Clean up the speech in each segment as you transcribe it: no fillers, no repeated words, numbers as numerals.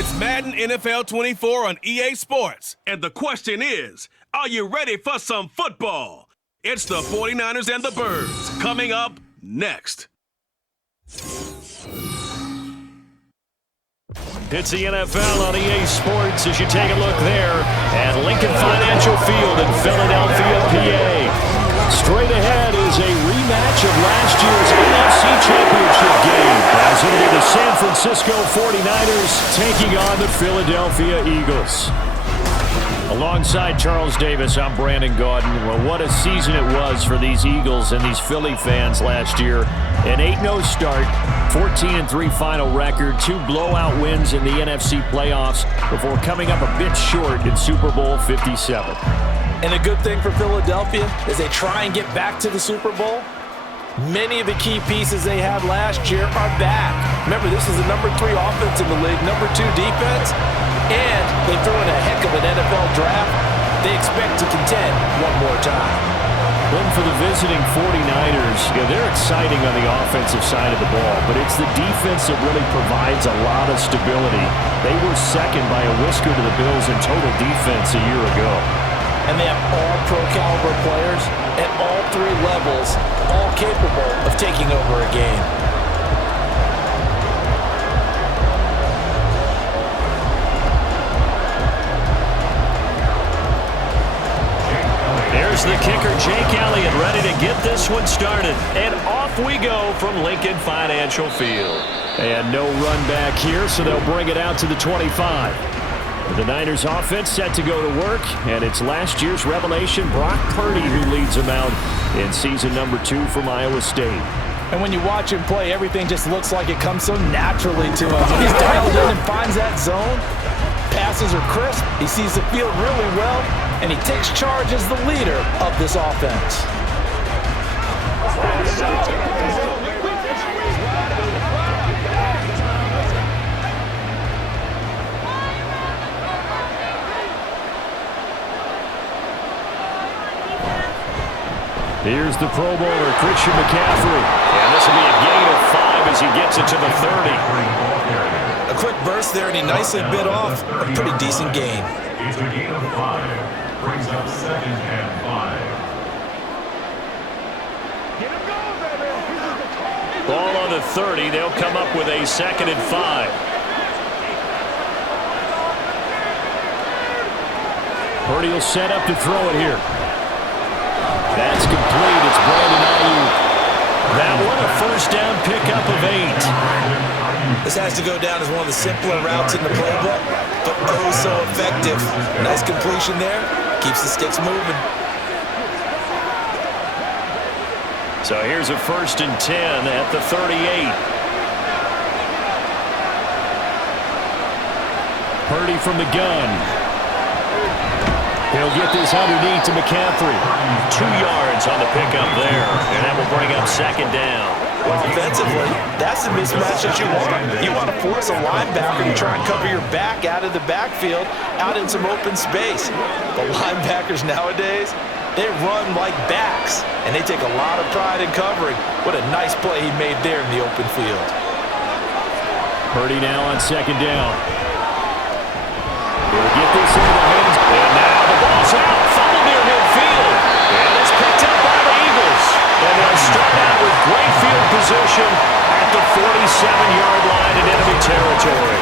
It's Madden NFL 24 on EA Sports. And the question is, are you ready for some football? It's the 49ers and the Birds coming up next. It's the NFL on EA Sports as you take a look there at Lincoln Financial Field in Philadelphia, PA. Straight ahead is a rematch of last year's NFC Championship game as it'll be the San Francisco 49ers taking on the Philadelphia Eagles. Alongside Charles Davis, I'm Brandon Gaudin. Well, what a season it was for these Eagles and these Philly fans last year. An 8-0 start, 14-3 final record, 2 blowout wins in the NFC playoffs before coming up a bit short in Super Bowl 57. And a good thing for Philadelphia is they try and get back to the Super Bowl. Many of the key pieces they had last year are back. Remember, this is the number 3 offense in the league, number 2 defense, and they threw in a heck of an NFL draft. They expect to contend one more time. Then for the visiting 49ers, they're exciting on the offensive side of the ball, but it's the defense that really provides a lot of stability. They were second by a whisker to the Bills in total defense a year ago. And they have all pro-caliber players at all 3 levels, all capable of taking over a game. There's the kicker, Jake Elliott, ready to get this one started. And off we go from Lincoln Financial Field. And no run back here, so they'll bring it out to the 25. The Niners offense set to go to work, and it's last year's revelation, Brock Purdy, who leads them out in season number 2 from Iowa State. And when you watch him play, everything just looks like it comes so naturally to him. When he's dialed in and finds that zone, passes are crisp, he sees the field really well, and he takes charge as the leader of this offense. Here's the Pro Bowler, Christian McCaffrey. And this will be a gain of 5 as he gets it to the 30. A quick burst there, and he nicely bit off a pretty decent gain. It's a gain of 5. Brings up 2nd and 5. Ball on the 30. They'll come up with a 2nd and 5. Purdy will set up to throw it here. That's complete. It's Brandon Ayuk. That one a first down pickup of 8. This has to go down as one of the simpler routes in the playbook, but oh so effective. Nice completion there. Keeps the sticks moving. So here's a 1st and 10 at the 38. Purdy from the gun. He'll get this underneath to McCaffrey. 2 yards on the pickup there, and that will bring up 2nd down. Offensively, that's the mismatch that you want. You want to force a linebacker to try and cover your back out of the backfield, out in some open space. The linebackers nowadays, they run like backs, and they take a lot of pride in covering. What a nice play he made there in the open field. Purdy now on 2nd down. He'll get this into the hands, and now the ball's out, fumble near midfield, and it's picked up by the Eagles. And they'll start out with great field position at the 47-yard line in enemy territory.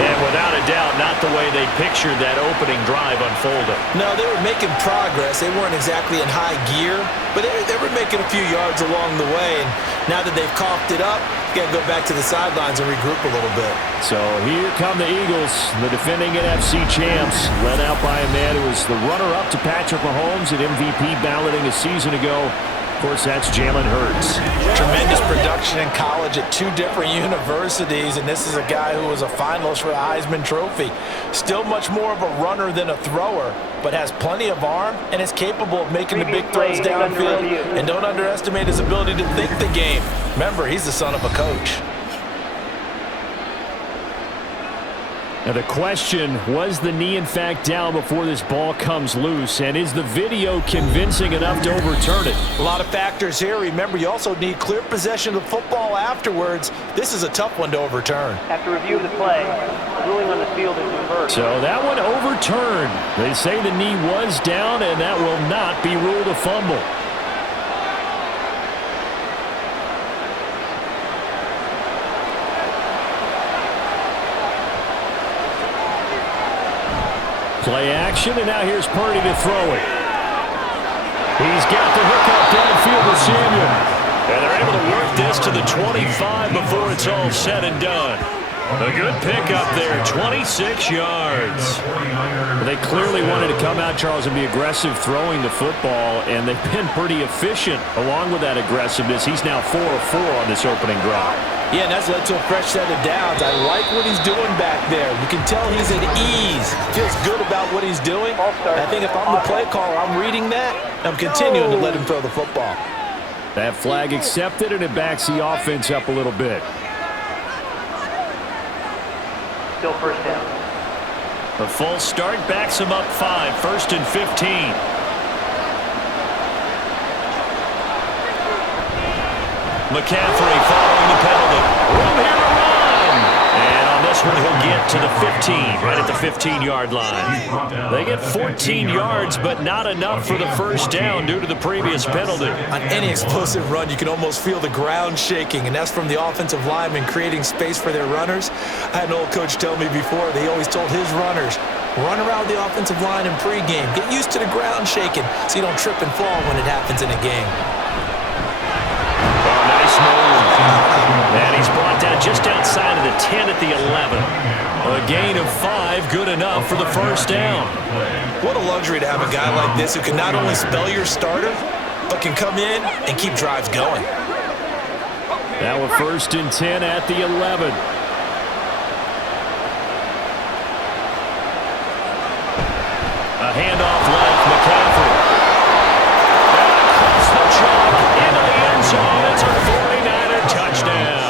And without a doubt, not the way they pictured that opening drive unfolding. No, they were making progress. They weren't exactly in high gear, but they were making a few yards along the way. And now that they've coughed it up, got to go back to the sidelines and regroup a little bit. So here come the Eagles, the defending NFC champs, led out by a man who was the runner-up to Patrick Mahomes at MVP balloting a season ago. Of course, that's Jalen Hurts. Tremendous production in college at 2 different universities, and this is a guy who was a finalist for the Heisman Trophy. Still much more of a runner than a thrower, but has plenty of arm and is capable of making the big throws downfield. And don't underestimate his ability to think the game. Remember, he's the son of a coach. Now the question, was the knee in fact down before this ball comes loose? And is the video convincing enough to overturn it? A lot of factors here. Remember, you also need clear possession of the football afterwards. This is a tough one to overturn. After review of the play, the ruling on the field is reversed. So that one overturned. They say the knee was down, and that will not be ruled a fumble. Play action, and now here's Purdy to throw it. He's got the hookup downfield to Samuel. And they're able to work this to the 25 before it's all said and done. A good pickup there, 26 yards. They clearly wanted to come out, Charles, and be aggressive throwing the football, and they've been pretty efficient along with that aggressiveness. He's now 4 of 4 on this opening drive. Yeah, and that's led to a fresh set of downs. I like what he's doing back there. You can tell he's at ease. Feels good about what he's doing. I think if I'm the play caller, I'm reading that. I'm continuing to let him throw the football. That flag accepted, and it backs the offense up a little bit. Still first down. A false start backs him up 5, 1st and 15. McCaffrey following the penalty. Room here to run. And on this one, he'll get to the 15, right at the 15-yard line. They get 14 yards, but not enough for the first down due to the previous penalty. On any explosive run, you can almost feel the ground shaking, and that's from the offensive linemen creating space for their runners. I had an old coach tell me before, they always told his runners, run around the offensive line in pregame. Get used to the ground shaking so you don't trip and fall when it happens in a game. And he's brought down just outside of the 10 at the 11. A gain of 5, good enough for the first down. What a luxury to have a guy like this who can not only spell your starter, but can come in and keep drives going. Now a 1st and 10 at the 11. A handoff left, McCaffrey. Across the chalk into the end zone. It's a 49er touchdown.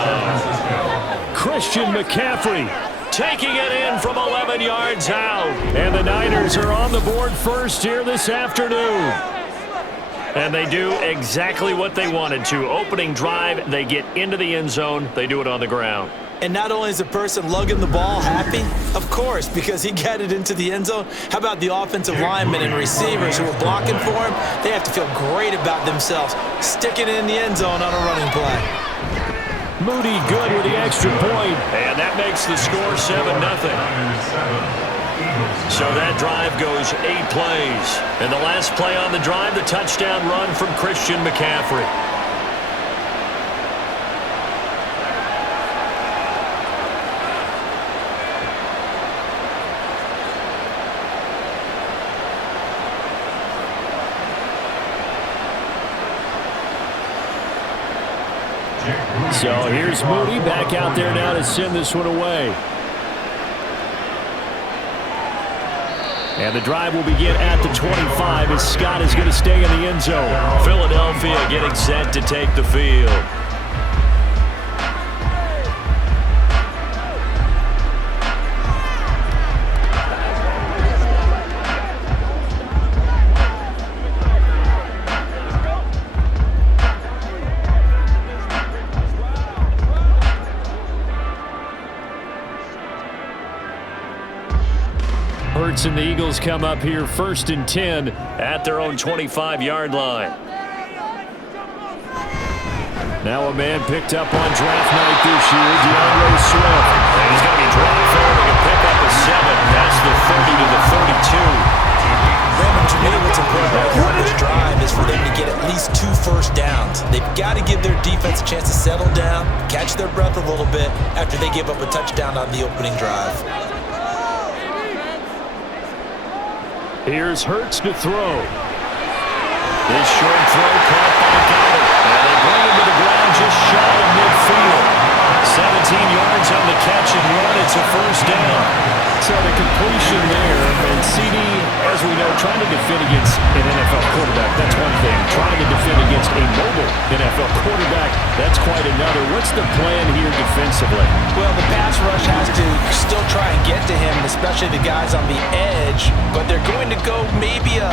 Christian McCaffrey taking it in from 11 yards out. And the Niners are on the board first here this afternoon. And they do exactly what they wanted to. Opening drive, they get into the end zone. They do it on the ground. And not only is the person lugging the ball happy, of course, because he got it into the end zone, how about the offensive linemen and receivers who are blocking for him? They have to feel great about themselves, sticking it in the end zone on a running play. Moody good with the extra point, and that makes the score 7-0. So that drive goes 8 plays. And the last play on the drive, the touchdown run from Christian McCaffrey. So here's Moody back out there now to send this one away. And the drive will begin at the 25 as Scott is going to stay in the end zone. Philadelphia getting set to take the field. Hurts and the Eagles come up here 1st and 10 at their own 25-yard line. Now a man picked up on draft night this year, DeAndre Swift. And he's going to be dropped forward and pick up a 7. That's the 30 to the 32. Brandon, to me, what's important about this drive is for them to get at least 2 first downs. They've got to give their defense a chance to settle down, catch their breath a little bit after they give up a touchdown on the opening drive. Here's Hurts to throw. This short throw caught by Goddard. And they bring him to the ground just shy of midfield. 17 yards on the catch and run. It's a first down. So the completion there. And CD, as we know, trying to defend against an NFL quarterback, that's one thing. Trying to defend against a mobile NFL quarterback, That's quite another. What's the plan here defensively? Well, the pass rush has to still try and get to him, especially the guys on the edge, but they're going to go maybe a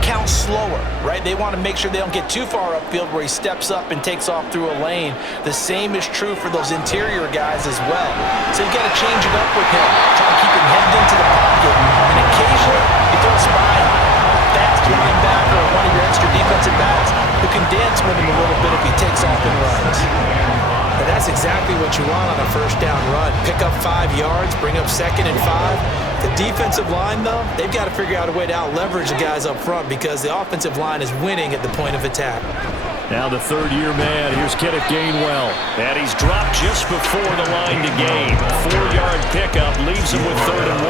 count slower, right? They want to make sure they don't get too far upfield where he steps up and takes off through a lane. The same is true for those interior guys as well. So you got to change it up with him. Try to keep him headed into the pocket, and occasionally you throw a spy on him. Fast linebacker or one of your extra defensive backs who can dance with him a little bit if he takes off and runs. And that's exactly what you want on a first down run. Pick up 5 yards, bring up 2nd and 5. The defensive line, though, they've got to figure out a way to out-leverage the guys up front because the offensive line is winning at the point of attack. Now the third-year man. Here's Kenneth Gainwell. And he's dropped just before the line to gain. 4-yard pickup leaves him with 3rd and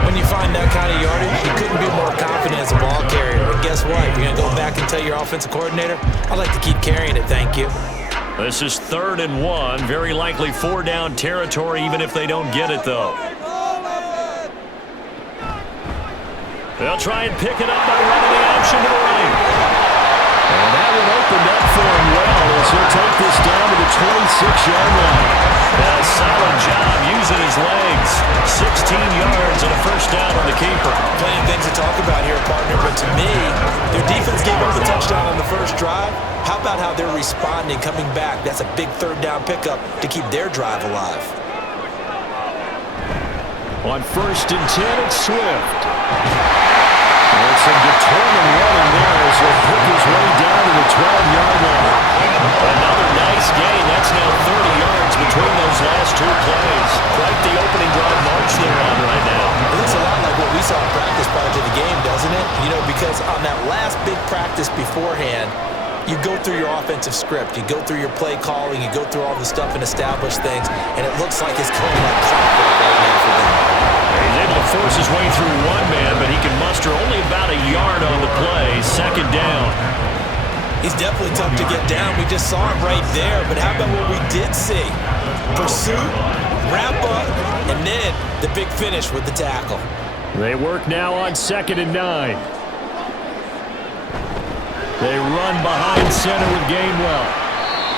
1. When you find that kind of yardage, you couldn't be more confident as a ball carrier. But guess what? You're going to go back and tell your offensive coordinator, I'd like to keep carrying it, thank you. This is 3rd and 1. Very likely 4-down territory, even if they don't get it, though. They'll try and pick it up by running the option to the right. And that one opened up for him well as he'll take this down to the 26-yard line. A solid job using his legs. 16 yards and a first down on the keeper. Plenty of things to talk about here, partner, but to me, their defense gave up the touchdown on the first drive. How about how they're responding, coming back? That's a big 3rd down pickup to keep their drive alive. On 1st and 10, it's Swift. And some determined running there as he'll pick his way down to the 12-yard line. Another nice gain. That's now 30 yards between those last 2 plays. Quite the opening drive march they're on right now. It looks a lot like what we saw in practice prior to the game, doesn't it? You know, because on that last big practice beforehand, you go through your offensive script, you go through your play calling, you go through all the stuff and establish things, and it looks like it's going like clockwork right now for them. He's able to force his way through one man, but he can muster only about a yard on the play. 2nd down. He's definitely tough to get down. We just saw him right there, but how about what we did see? Pursuit, wrap up, and then the big finish with the tackle. They work now on 2nd and 9. They run behind center with Gainwell.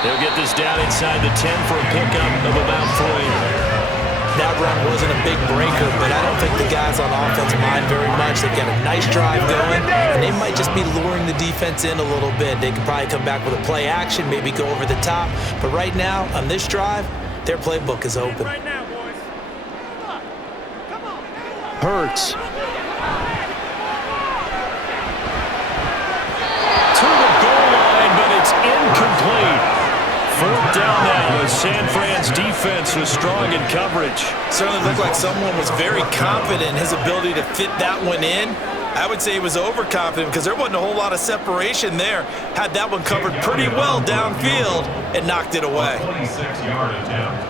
They'll get this down inside the 10 for a pickup of about 3. That run wasn't a big breaker, but I don't think the guys on offense mind very much. They've got a nice drive going, and they might just be luring the defense in a little bit. They could probably come back with a play action, maybe go over the top. But right now, on this drive, their playbook is open. Right now, boys. Come on. Hurts. To the goal line, but it's incomplete. 4th down now as San Fran's defense was strong in coverage. Certainly looked like someone was very confident in his ability to fit that one in. I would say he was overconfident because there wasn't a whole lot of separation there. Had that one covered pretty well downfield and knocked it away. 26-yard attempt.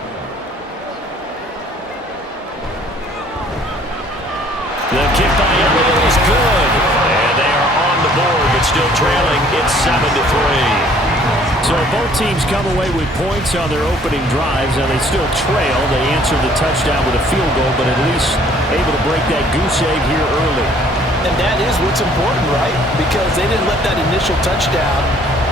The kick by Elliott is good. And they are on the board, but still trailing. It's 7-3. So both teams come away with points on their opening drives, and they still trail. They answered the touchdown with a field goal, but at least able to break that goose egg here early. And that is what's important, right? Because they didn't let that initial touchdown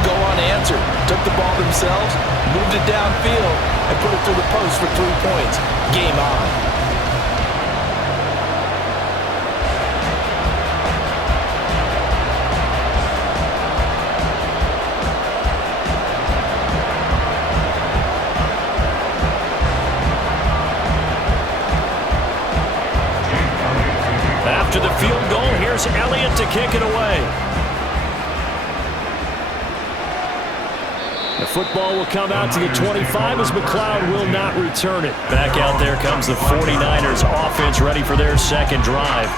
go unanswered. Took the ball themselves, moved it downfield, and put it through the post for 3 points. Game on. After the field goal, here's Elliott to kick it away. The football will come out to the 25 as McLeod will not return it. Back out there comes the 49ers offense ready for their 2nd drive.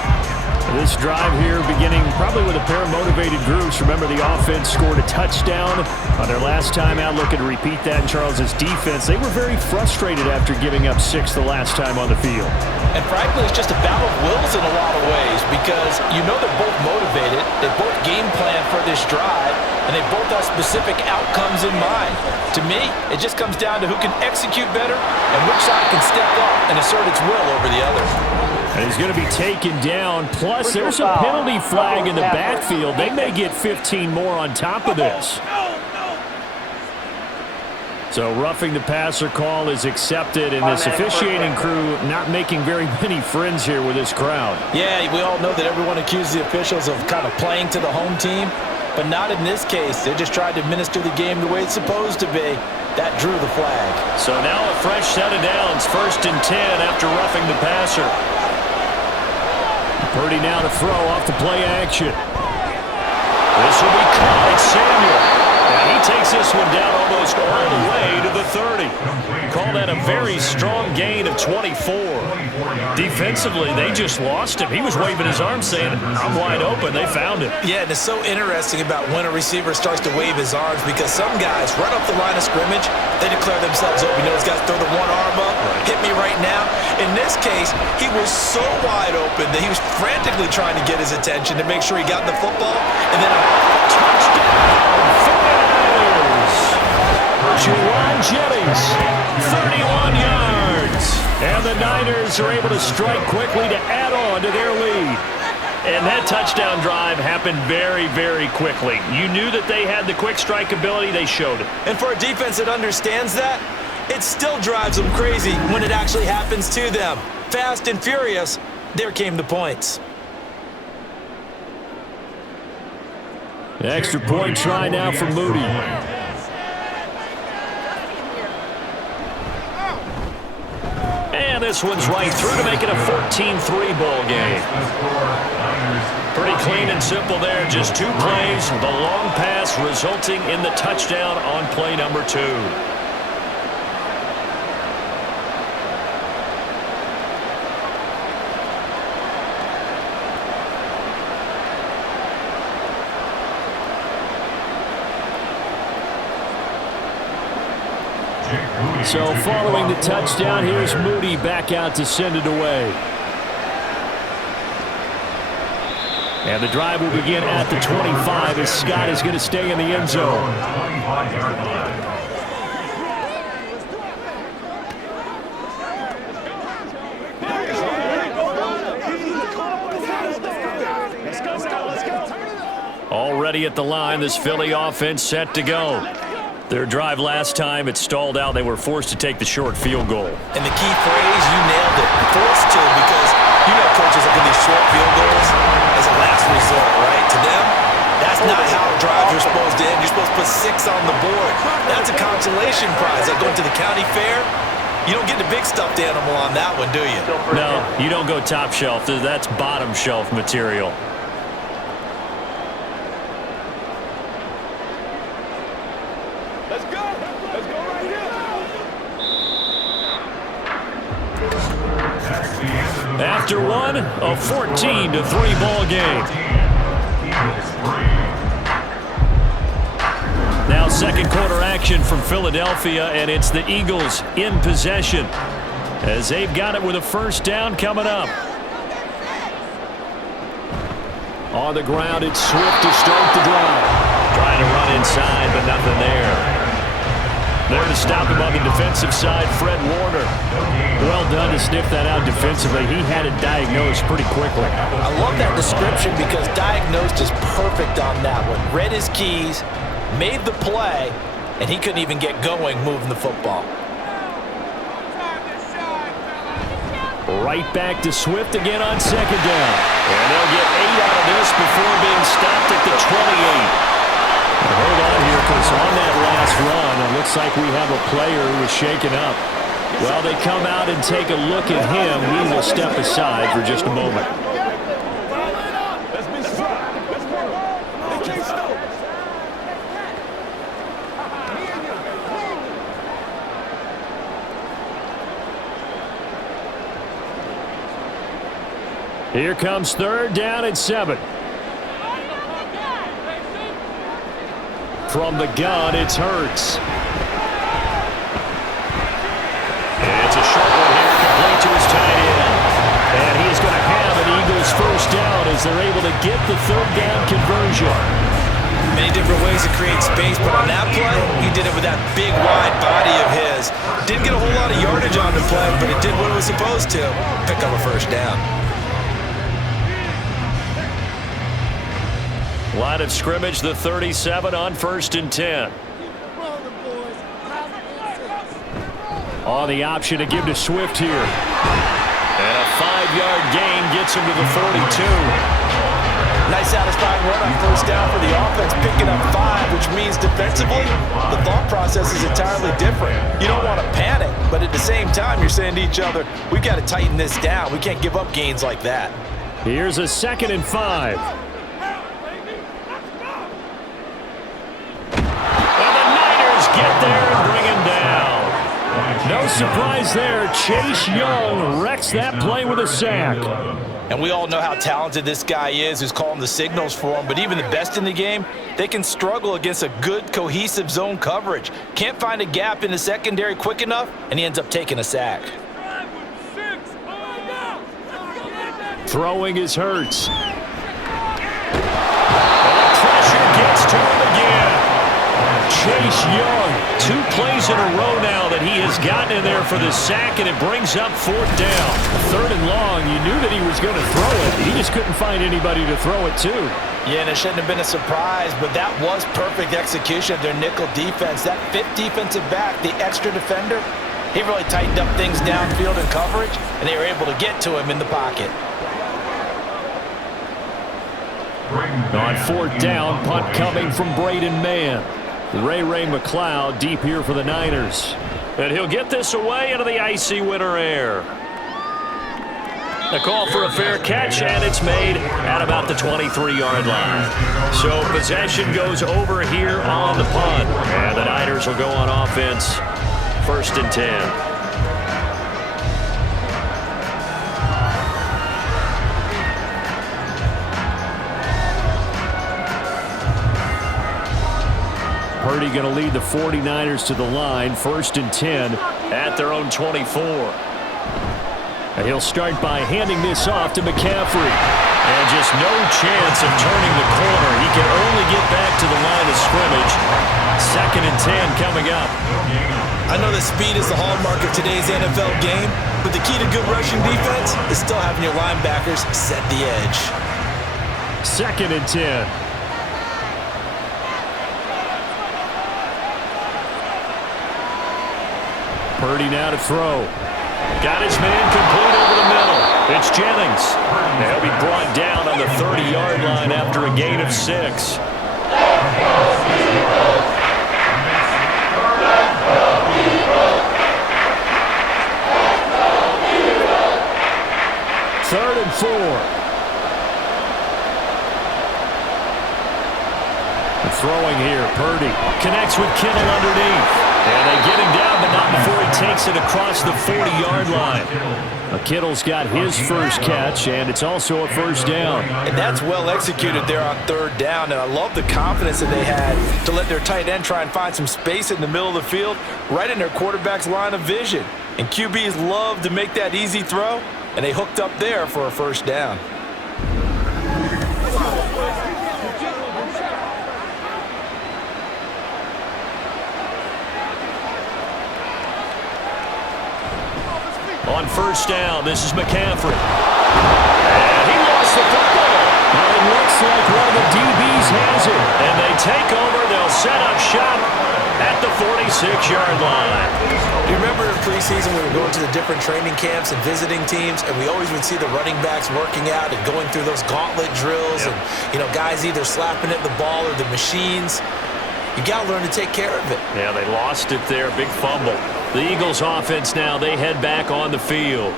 This drive here beginning probably with a pair of motivated groups. Remember, the offense scored a touchdown on their last time out. Looking to repeat that in Charles's defense. They were very frustrated after giving up 6 the last time on the field. And frankly, it's just a battle of wills in a lot of ways because you know they're both motivated. They both game plan for this drive, and they both have specific outcomes in mind. To me, it just comes down to who can execute better and which side can step up and assert its will over the other. And he's going to be taken down. Plus, there's a penalty flag in the backfield. They may get 15 more on top of this. So roughing the passer call is accepted, and this officiating crew not making very many friends here with this crowd. Yeah, we all know that everyone accuses the officials of kind of playing to the home team, but not in this case. They just tried to administer the game the way it's supposed to be. That drew the flag. So now a fresh set of downs, 1st and 10 after roughing the passer. Purdy now to throw off the play action. This will be caught. It's Samuel. And he takes this one down almost all the way to the 30. Call that a very strong gain of 24. Defensively, they just lost him. He was waving his arms saying, I'm wide open. They found him. Yeah, and it's so interesting about when a receiver starts to wave his arms because some guys run up the line of scrimmage, they declare themselves open. You know, those guys throw the one arm up, hit me right now. In this case, he was so wide open that he was frantically trying to get his attention to make sure he got the football, and then a touchdown. Juwan Jennings, 31 yards. And the Niners are able to strike quickly to add on to their lead. And that touchdown drive happened very, very quickly. You knew that they had the quick strike ability. They showed it. And for a defense that understands that, it still drives them crazy when it actually happens to them. Fast and furious, there came the points. Extra point try now for Moody. And this one's right through to make it a 14-3 ball game. Pretty clean and simple there. Just 2 plays. The long pass resulting in the touchdown on play number 2. So following the touchdown, here's Moody back out to send it away. And the drive will begin at the 25 as Scott is going to stay in the end zone. Already at the line, this Philly offense set to go. Their drive last time, it stalled out. They were forced to take the short field goal. And the key phrase, you nailed it. Forced to, because you know coaches look at these short field goals as a last resort, right? To them, that's not how drives are supposed to end. You're supposed to put 6 on the board. That's a consolation prize. Like going to the county fair, you don't get the big stuffed animal on that one, do you? No, you don't go top shelf. That's bottom shelf material. After one, a 14-3 ball game. Now second quarter action from Philadelphia, and it's the Eagles in possession as they've got it with a first down coming up. On the ground, it's Swift to start the drive. Trying to run inside, but nothing there. There to stop him on the defensive side, Fred Warner. Well done to sniff that out defensively. He had it diagnosed pretty quickly. I love that description because diagnosed is perfect on that one. Read his keys, made the play, and he couldn't even get going moving the football. Right back to Swift again on second down. And they'll get 8 out of this before being stopped at the 28. Hold on here, because on that last run, it looks like we have a player who was shaken up. Well, they come out and take a look at him. We will step aside for just a moment. Here comes third down and 7. From the gun, it's Hurts. And it's a short one here, complete to his tight end. And he's going to have an Eagles first down as they're able to get the third down conversion. Many different ways to create space, but on that play, he did it with that big, wide body of his. Didn't get a whole lot of yardage on the play, but it did what it was supposed to. Pick up a first down. Line of scrimmage, the 37 on 1st and 10. On the option to give to Swift here. And a 5-yard gain gets him to the 42. Nice satisfying run on first down for the offense, picking up 5, which means defensively, the thought process is entirely different. You don't want to panic, but at the same time, you're saying to each other, we've got to tighten this down. We can't give up gains like that. Here's a 2nd and 5. And the Niners get there and bring him down. No surprise there. Chase Young wrecks that play with a sack. And we all know how talented this guy is who's calling the signals for him, but even the best in the game, they can struggle against a good, cohesive zone coverage. Can't find a gap in the secondary quick enough, and he ends up taking a sack. Throwing is Hurts. And the pressure gets to him again. Chase Young, 2 plays in a row now that he has gotten in there for the sack, and it brings up 4th down. 3rd and long, you knew that he was going to throw it. He just couldn't find anybody to throw it to. Yeah, and it shouldn't have been a surprise, but that was perfect execution of their nickel defense. That 5th defensive back, the extra defender, he really tightened up things downfield in coverage, and they were able to get to him in the pocket. On 4th down, punt coming from Braden Mann. Ray McLeod deep here for the Niners. And he'll get this away into the icy winter air. A call for a fair catch, and it's made at about the 23-yard line. So possession goes over here on the punt. And the Niners will go on offense. 1st and 10. Purdy going to lead the 49ers to the line. 1st and 10 at their own 24. And he'll start by handing this off to McCaffrey. And just no chance of turning the corner. He can only get back to the line of scrimmage. 2nd and 10 coming up. I know that speed is the hallmark of today's NFL game, but the key to good rushing defense is still having your linebackers set the edge. 2nd and 10. Purdy now to throw. Got his man complete over the middle. It's Jennings. He'll be brought down on the 30-yard line after a gain of 6. Third and 4. The throwing here. Purdy connects with Kittle underneath. And they get him down, but not before he takes it across the 40-yard line. Kittle's got his first catch, and it's also a 1st down. And that's well executed there on 3rd down, and I love the confidence that they had to let their tight end try and find some space in the middle of the field, right in their quarterback's line of vision. And QBs love to make that easy throw, and they hooked up there for a 1st down. On 1st down, this is McCaffrey. And he lost the football. And it looks like one of the DBs has it. And they take over. They'll set up shop at the 46-yard line. Do you remember in preseason we were going to the different training camps and visiting teams, and we always would see the running backs working out and going through those gauntlet drills, and guys either slapping at the ball or the machines. You got to learn to take care of it. Yeah, they lost it there. Big fumble. The Eagles offense now, they head back on the field.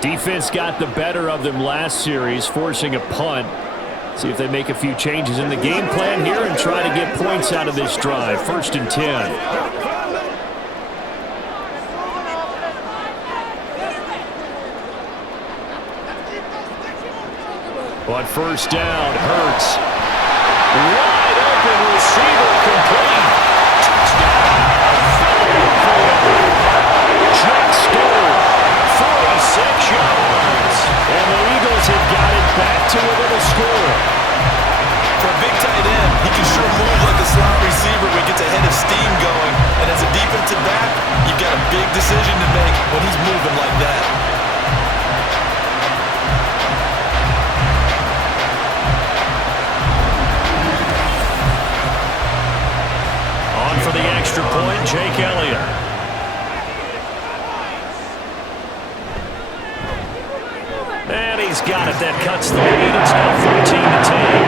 Defense got the better of them last series, forcing a punt. See if they make a few changes in the game plan here and try to get points out of this drive. 1st and 10. On 1st down, Hurts. Wide open receiver complete. Touchdown. Jack Stone, 46 yards. And the Eagles have got it back to within a score. For a big tight end, he can sure move like a slot receiver when he gets a head of steam going. And as a defensive back, you've got a big decision to make when he's moving like that. On for the extra point, Jake Elliott. got it. That cuts the lead. It's now 14-10.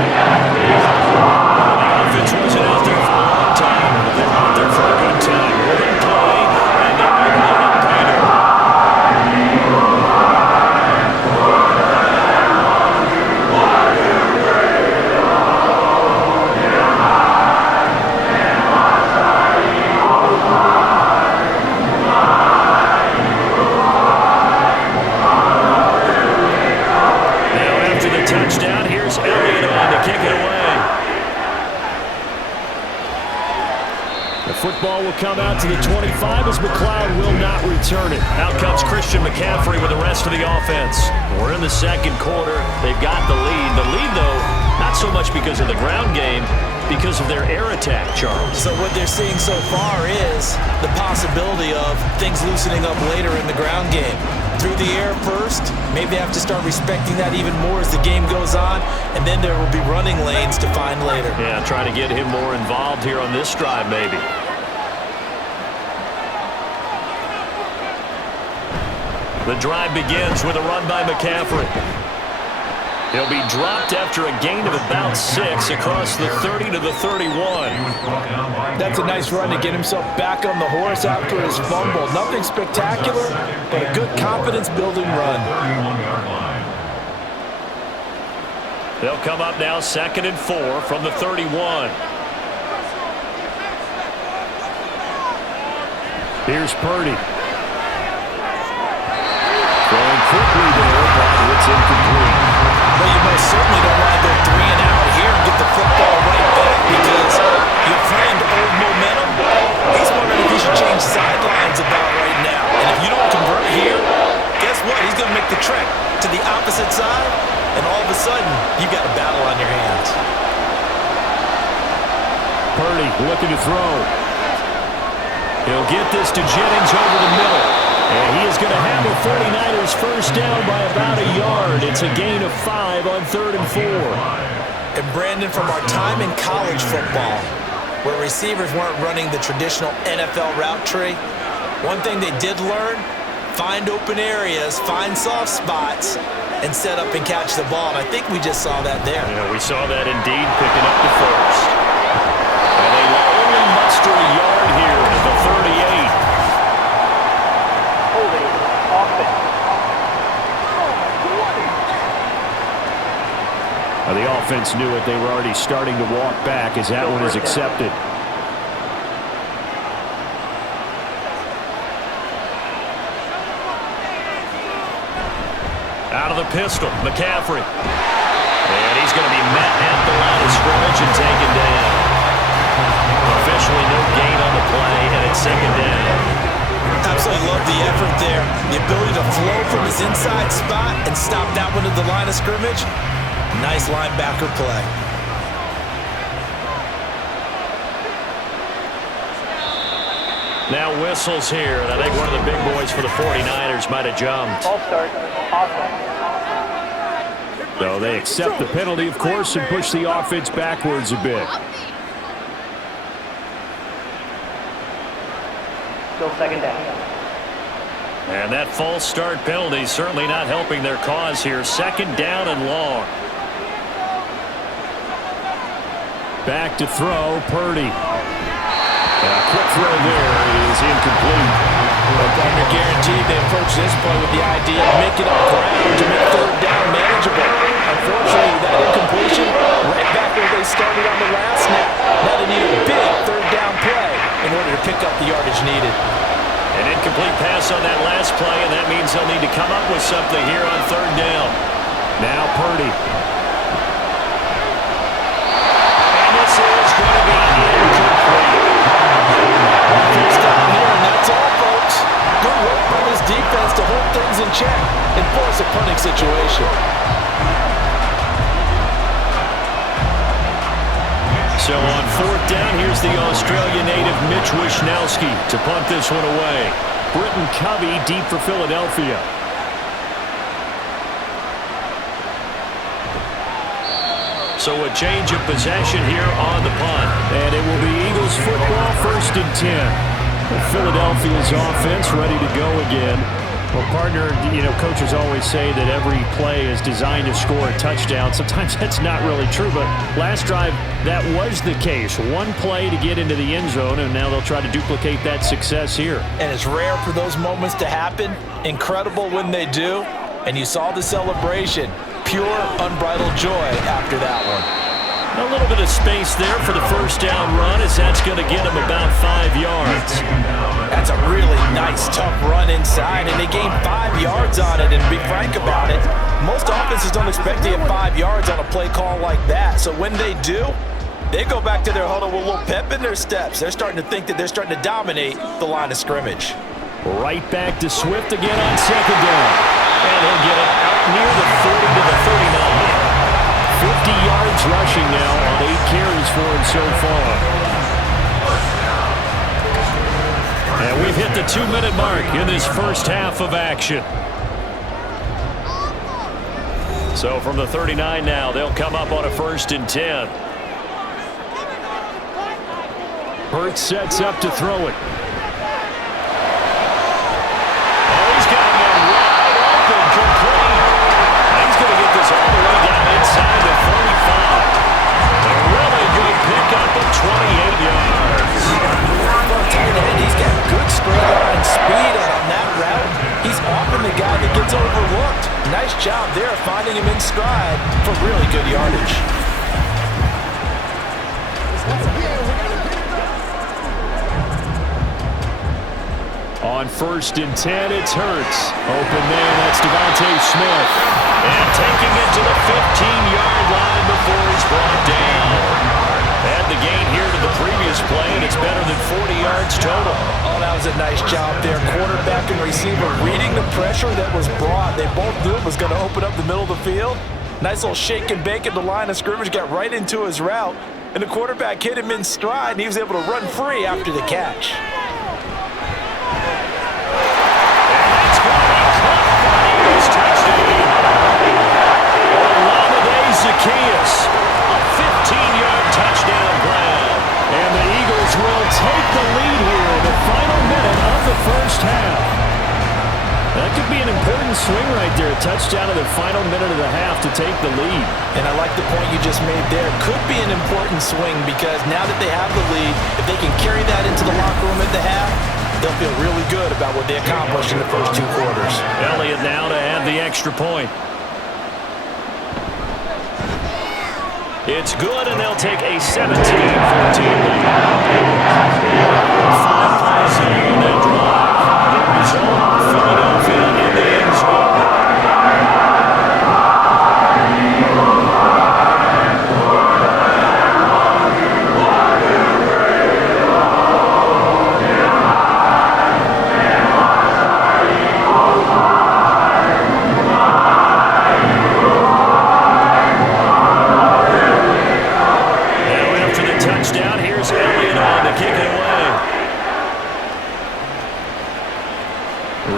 The offense wasn't out there for a long time. They're out there for a good time. We're going to play, and they're going to touchdown. Here's Elliott on to kick it away. The football will come out to the 25 as McLeod will not return it. Out comes Christian McCaffrey with the rest of the offense. We're in the second quarter. They've got the lead. The lead, though, not so much because of the ground game, because of their air attack, Charles. So what they're seeing so far is the possibility of things loosening up later in the ground game. Through the air first, maybe they have to start respecting that even more as the game goes on, and then there will be running lanes to find later. Yeah, trying to get him more involved here on this drive, maybe. The drive begins with a run by McCaffrey. He'll be dropped after a gain of about 6 across the 30 to the 31. That's a nice run to get himself back on the horse after his fumble. Nothing spectacular, but a good confidence-building run. They'll come up now 2nd and 4 from the 31. Here's Purdy. Throwing quickly there, but it's incomplete. Well, you most certainly don't want to go 3 and out here and get the football right back because your friend, old momentum, he's wondering if he should change sidelines about right now. And if you don't convert here, guess what? He's going to make the trek to the opposite side, and all of a sudden, you've got a battle on your hands. Purdy looking to throw. He'll get this to Jennings over the middle. And he is going to have the 49ers first down by about a yard. It's a gain of 5 on 3rd and 4. And Brandon, from our time in college football, where receivers weren't running the traditional NFL route tree, one thing they did learn, find open areas, find soft spots, and set up and catch the ball. And I think we just saw that there. Yeah, we saw that indeed, picking up the first. And they will only muster a yard here at the 38. The offense knew it. They were already starting to walk back as that one is accepted. Out of the pistol, McCaffrey. And he's going to be met at the line of scrimmage and taken down. Officially no gain on the play, and it's 2nd down. Absolutely love the effort there. The ability to flow from his inside spot and stop that one at the line of scrimmage. Nice linebacker play. Now whistles here, and I think one of the big boys for the 49ers might have jumped. False start. Awesome. So they accept the penalty, of course, and push the offense backwards a bit. Still 2nd down. And that false start penalty certainly not helping their cause here. 2nd down and long. Back to throw, Purdy. A quick throw there is incomplete. But I'm guaranteed they approach this play with the idea of making up ground to make 3rd down manageable. Unfortunately, that incompletion right back where they started on the last snap. Now they need a big 3rd down play in order to pick up the yardage needed. An incomplete pass on that last play, and that means they'll need to come up with something here on 3rd down. Now Purdy. This is going to be incomplete. First down here, and that's all, folks. Good work by this defense to hold things in check and force a punting situation. So on 4th down, here's the Australia native Mitch Wishnowsky to punt this one away. Britton Covey deep for Philadelphia. So a change of possession here on the punt. And it will be Eagles football, 1st and 10. Philadelphia's offense ready to go again. Well, partner, coaches always say that every play is designed to score a touchdown. Sometimes that's not really true, but last drive, that was the case. One play to get into the end zone, and now they'll try to duplicate that success here. And it's rare for those moments to happen. Incredible when they do. And you saw the celebration. Pure, unbridled joy after that one. A little bit of space there for the first down run, as that's going to get him about 5 yards. That's a really nice, tough run inside, and they gained 5 yards on it. And to be frank about it, most offenses don't expect to get 5 yards on a play call like that. So when they do, they go back to their huddle with a little pep in their steps. They're starting to think that they're starting to dominate the line of scrimmage. Right back to Swift again on second down. And he'll get it out near the 40 to the 39. 50 yards rushing now on 8 carries for him so far. And we've hit the 2-minute mark in this first half of action. So from the 39 now, they'll come up on a 1st and 10. Hurts sets up to throw it. Oh, he's got him wide open, complete. He's going to get this all the way down inside the 45. A really good pickup of 28 yards. Tight end, he's got good straight line speed, and on that route, he's often the guy that gets overlooked. Nice job there finding him in stride for really good yardage. On 1st and 10, it's Hurts. Open man, that's Devontae Smith. And taking it to the 15-yard line before he's brought down. Add the gain here to the previous play, and it's better than 40 yards total. Oh, that was a nice job there. Quarterback and receiver reading the pressure that was brought. They both knew it was going to open up the middle of the field. Nice little shake and bake at the line of scrimmage, got right into his route. And the quarterback hit him in stride, and he was able to run free after the catch. Zacchaeus, a 15-yard touchdown grab. And the Eagles will take the lead here in the final minute of the first half. That could be an important swing right there. A touchdown in the final minute of the half to take the lead. And I like the point you just made there. Could be an important swing because now that they have the lead, if they can carry that into the locker room at the half, they'll feel really good about what they accomplished in the first 2 quarters. Elliott now to add the extra point. It's good, and they'll take a 17-14 lead. 5 plays in that drive. The result, Philadelphia in the end zone.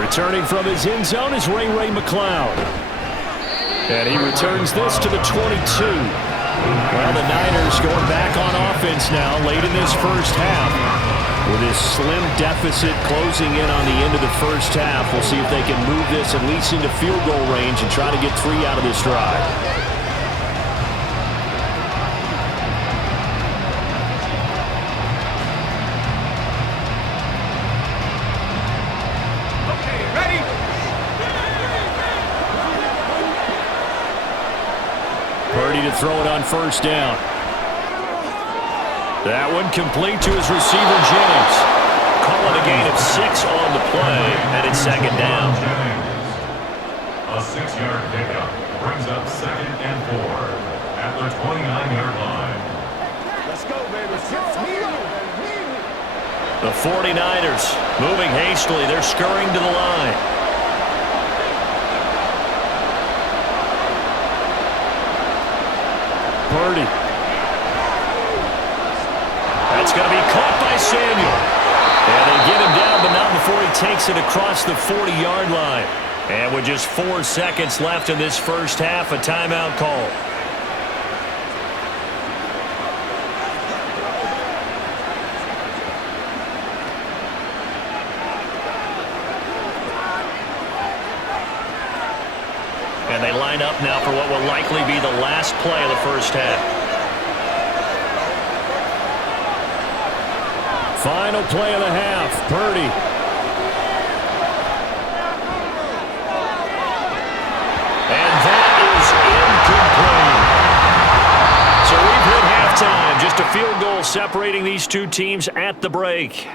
Returning from his end zone is Ray McCloud. And he returns this to the 22. Well, the Niners going back on offense now late in this first half. With this slim deficit closing in on the end of the first half, we'll see if they can move this at least into field goal range and try to get 3 out of this drive. To throw it on first down. That one complete to his receiver, Jennings. Calling a gain of 6 on the play, and it's 2nd down. A 6-yard pickup brings up 2nd and 4 at the 29-yard line. Let's go, baby. The 49ers moving hastily. They're scurrying to the line. Purdy. That's going to be caught by Samuel. And they get him down, but not before he takes it across the 40-yard line. And with just 4 seconds left in this first half, a timeout call. And they line up now for what will likely be the last play of the first half. Final play of the half, Purdy. And that is incomplete. So we've hit halftime. Just a field goal separating these two teams at the break.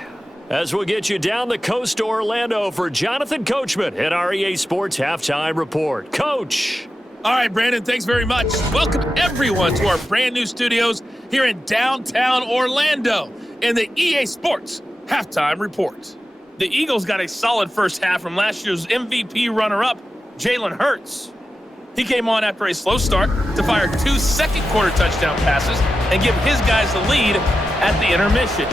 As we'll get you down the coast to Orlando for Jonathan Coachman at our EA Sports Halftime Report. Coach. All right, Brandon, thanks very much. Welcome, everyone, to our brand new studios here in downtown Orlando in the EA Sports Halftime Report. The Eagles got a solid first half from last year's MVP runner-up, Jalen Hurts. He came on after a slow start to fire 2 second-quarter touchdown passes and give his guys the lead at the intermission.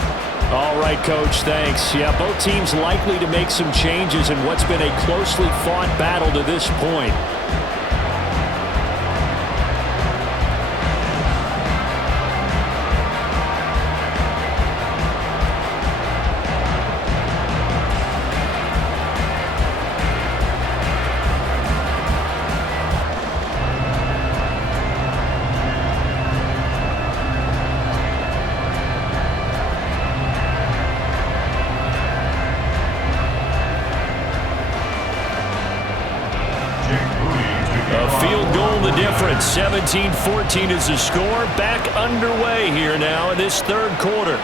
All right, Coach, thanks. Yeah, both teams likely to make some changes in what's been a closely fought battle to this point. A field goal the difference. 17-14 is the score. Back underway here now in this third quarter.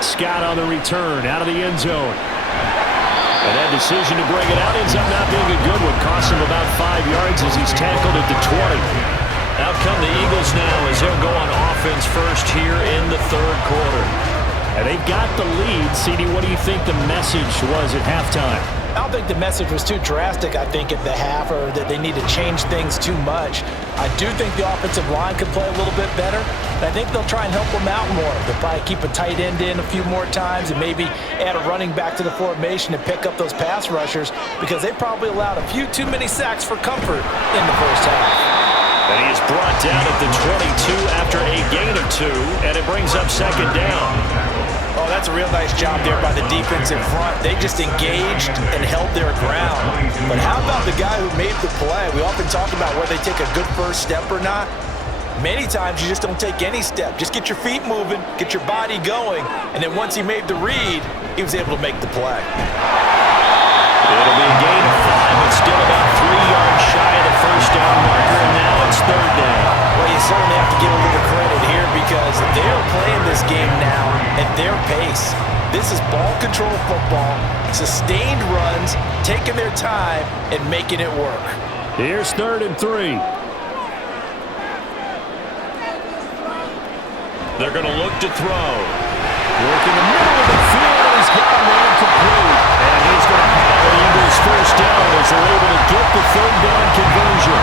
Scott on the return out of the end zone. And that decision to bring it out ends up not being a good one. Costs him about 5 yards as he's tackled at the 20. Out come the Eagles now as they'll go on offense first here in the third quarter. And they've got the lead. CD, what do you think the message was at halftime? I don't think the message was too drastic, I think, at the half, or that they need to change things too much. I do think the offensive line could play a little bit better, and I think they'll try and help them out more. They'll probably keep a tight end in a few more times and maybe add a running back to the formation and pick up those pass rushers, because they probably allowed a few too many sacks for comfort in the first half. And he is brought down at the 22 after a gain of 2, and it brings up second down. Oh, that's a real nice job there by the defense in front. They just engaged and held their ground. But how about the guy who made the play? We often talk about whether they take a good first step or not. Many times you just don't take any step. Just get your feet moving, get your body going, and then once he made the read, he was able to make the play. It'll be a gain of 5, but still about 3 yards shy of the first down marker, and now it's third down. Well, you certainly have to give a little credit here because they're playing this game now at their pace. This is ball control football, sustained runs, taking their time, and making it work. Here's 3rd and 3. They're going to look to throw. Working the middle of the field, and he's got him incomplete. And he's going to have the Eagles first down as they're able to get the third down conversion.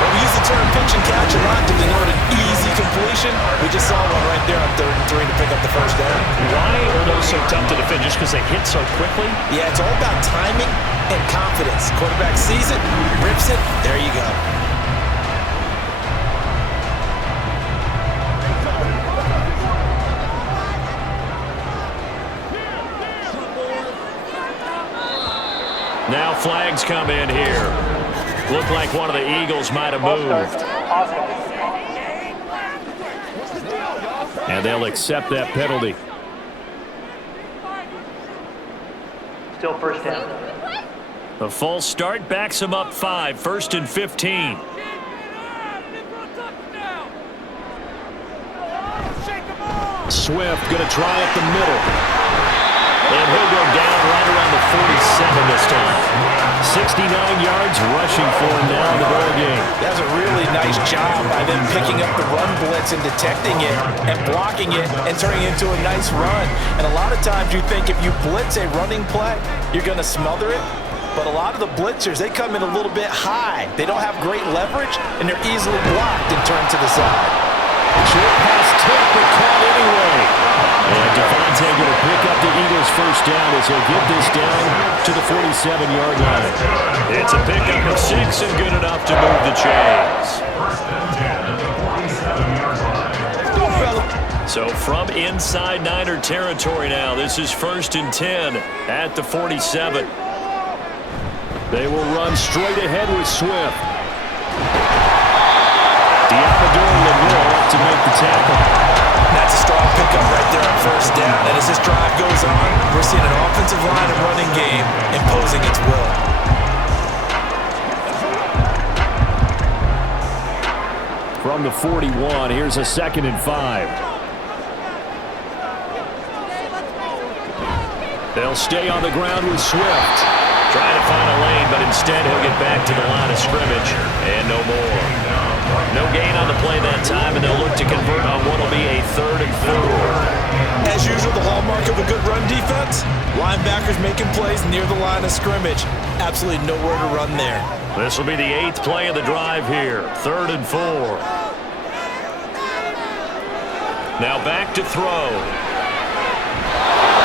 Well, we use the term pitch and catch a lot to denote an easy completion. We just saw one right there on 3rd and 3 to pick up the first down. Why are those so tough to defend? Just because they hit so quickly? Yeah, it's all about timing and confidence. Quarterback sees it, rips it, there you go. Now flags come in here. Looked like one of the Eagles might have moved. And they'll accept that penalty. Still first down. A false start backs them up 5, 1st and 15. Swift going to try up the middle. And he'll go down right around the 47 this time. 69 yards rushing for him now in the ball game. That's a really nice job by them picking up the run blitz and detecting it and blocking it and turning it into a nice run. And a lot of times you think if you blitz a running play, you're going to smother it. But a lot of the blitzers, they come in a little bit high. They don't have great leverage, and they're easily blocked and turned to the side. Short pass tip, but caught anyway. And Devontae going to pick up the Eagles first down as he'll get this down to the 47-yard line. It's a pickup of 6 and good enough to move the chains. 1st and 10 at the 47-yard line. Go, fella. So from inside Niner territory now, this is 1st and 10 at the 47. They will run straight ahead with Swift. up to make the tackle. That's a strong pickup right there on first down. And as this drive goes on, we're seeing an offensive line and running game imposing its will. From the 41, here's a 2nd and 5. They'll stay on the ground with Swift. Trying to find a lane, but instead he'll get back to the line of scrimmage. And no more. No gain on the play that time, and they'll look to convert on what will be a 3rd and 4. As usual, the hallmark of a good run defense, linebackers making plays near the line of scrimmage. Absolutely nowhere to run there. This will be the 8th play of the drive here. 3rd and 4. Now back to throw.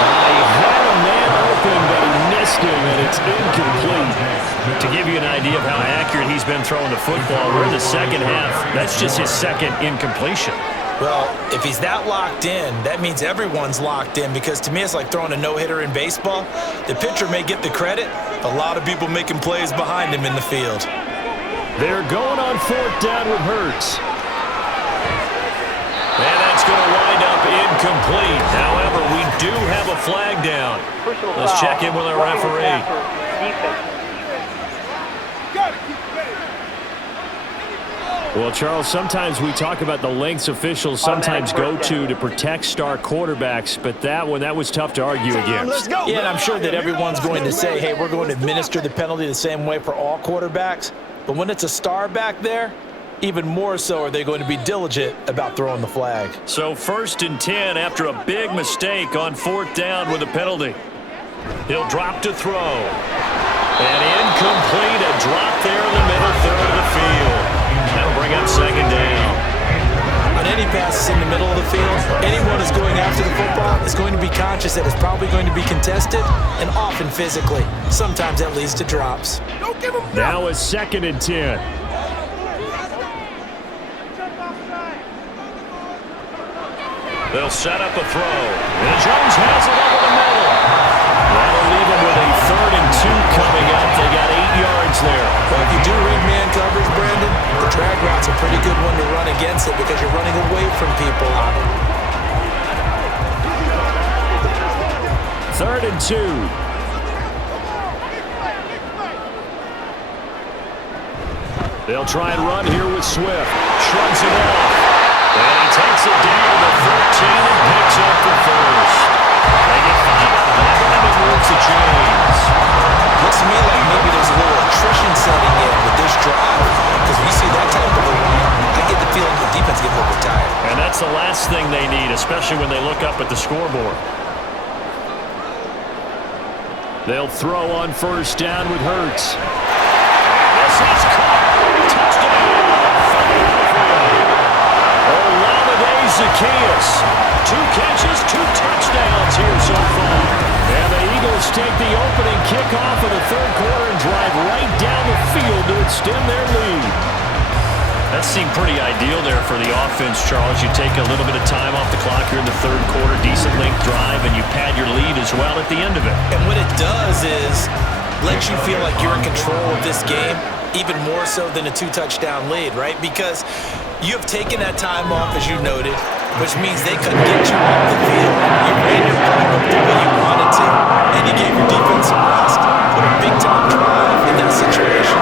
He had a man open, but he missed him, and it's incomplete. To give you an idea of how accurate he's been throwing the football, we're in the second half. That's just his 2nd incompletion. Well, if he's that locked in, that means everyone's locked in, because to me it's like throwing a no-hitter in baseball. The pitcher may get the credit, a lot of people making plays behind him in the field. They're going on 4th down with Hurts. And that's going to wind up incomplete. However, we do have a flag down. Let's check in with our referee. Well, Charles, sometimes we talk about the lengths officials sometimes go to protect star quarterbacks, but that was tough to argue against. Yeah, and I'm sure that everyone's going to say, hey, we're going to administer the penalty the same way for all quarterbacks. But when it's a star back there, even more so are they going to be diligent about throwing the flag. So 1st and 10 after a big mistake on 4th down with a penalty. He'll drop to throw. And incomplete, a drop there in the middle 3rd of the field. That'll bring up 2nd down. On any passes in the middle of the field, anyone who's going after the football is going to be conscious that it's probably going to be contested, and often physically. Sometimes that leads to drops. Now a 2nd and 10. They'll set up a throw. And Jones has it over the middle. That'll leave them with a 3rd and 2 coming up. They got 8 yards there. Well, if you do read man coverage, Brandon, the drag route's a pretty good one to run against it because you're running away from people. 3rd and 2. They'll try and run here with Swift. Shrugs it off. And he takes it down to 13 and picks up the 1st. They get 5 out of that one and moves the chains. Looks to me like maybe there's a little attrition setting in with this drive, because we see that type of a run, I get the feeling the defense gets a little bit tired. And that's the last thing they need, especially when they look up at the scoreboard. They'll throw on 1st down with Hurts. This is caught. Touchdown. Zacchaeus. 2 catches, 2 touchdowns here so far. And the Eagles take the opening kickoff of the 3rd quarter and drive right down the field to extend their lead. That seemed pretty ideal there for the offense, Charles. You take a little bit of time off the clock here in the 3rd quarter, decent length drive, and you pad your lead as well at the end of it. And what it does is lets you feel like you're in control of this game, even more so than a 2-touchdown lead, right? Because you have taken that time off, as you noted, which means they couldn't get you off the field. You ran your playbook the way you wanted to, and you gave your defense some rest. Put a big-time drive in that situation.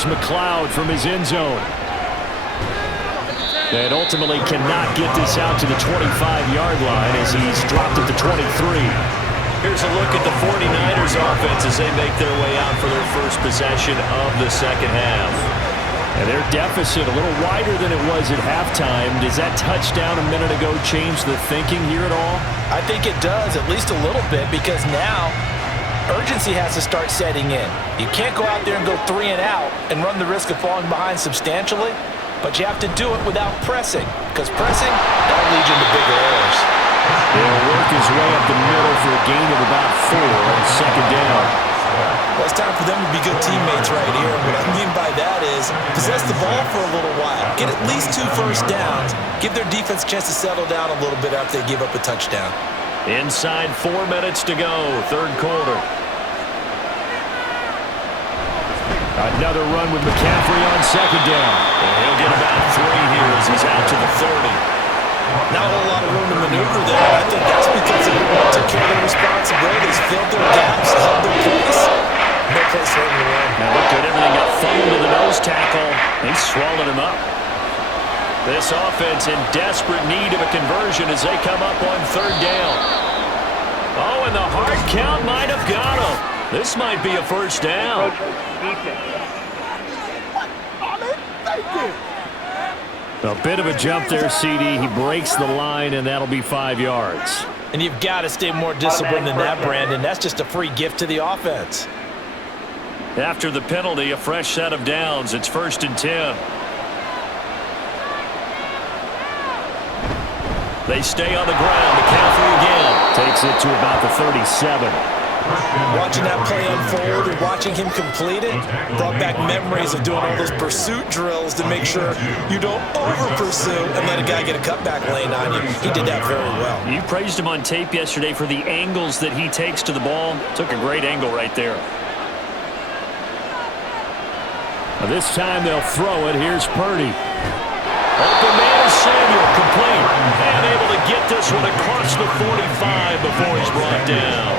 McLeod from his end zone. And ultimately cannot get this out to the 25-yard line as he's dropped at the 23. Here's a look at the 49ers offense as they make their way out for their first possession of the 2nd half. And their deficit a little wider than it was at halftime. Does that touchdown a minute ago change the thinking here at all? I think it does, at least a little bit, because now urgency has to start setting in. You can't go out there and go 3 and out and run the risk of falling behind substantially. but you have to do it without pressing, because pressing, that'll lead you into bigger errors. He'll work his way up the middle for a gain of about 4 on second down. Well, it's time for them to be good teammates right here. What I mean by that is possess the ball for a little while. Get at least 2 first downs. Give their defense a chance to settle down a little bit after they give up a touchdown. Inside 4 minutes to go, third quarter. Another run with McCaffrey on second down. And he'll get about 3 here as he's out to the 30. Not a whole lot of room to maneuver there. I think that's because they took care of their responsibilities, filled their gaps, held their place. No place for him to run. Now look at everything got fumbled to the nose tackle. He swallowed him up. This offense in desperate need of a conversion as they come up on third down. Oh, and the hard count might have got him. This might be a first down. A bit of a jump there, CD. He breaks the line, and that'll be 5 yards. And you've got to stay more disciplined than that, Brandon. That's just a free gift to the offense. After the penalty, a fresh set of downs. It's 1st and 10. They stay on the ground. McCaffrey again. Takes it to about the 37. Watching that play unfold and watching him complete it brought back memories of doing all those pursuit drills to make sure you don't over-pursue and let a guy get a cutback lane on you. He did that very well. You praised him on tape yesterday for the angles that he takes to the ball. Took a great angle right there. This time they'll throw it. Here's Purdy. Open man is Samuel, complete. And able to get this one across the 45 before he's brought down.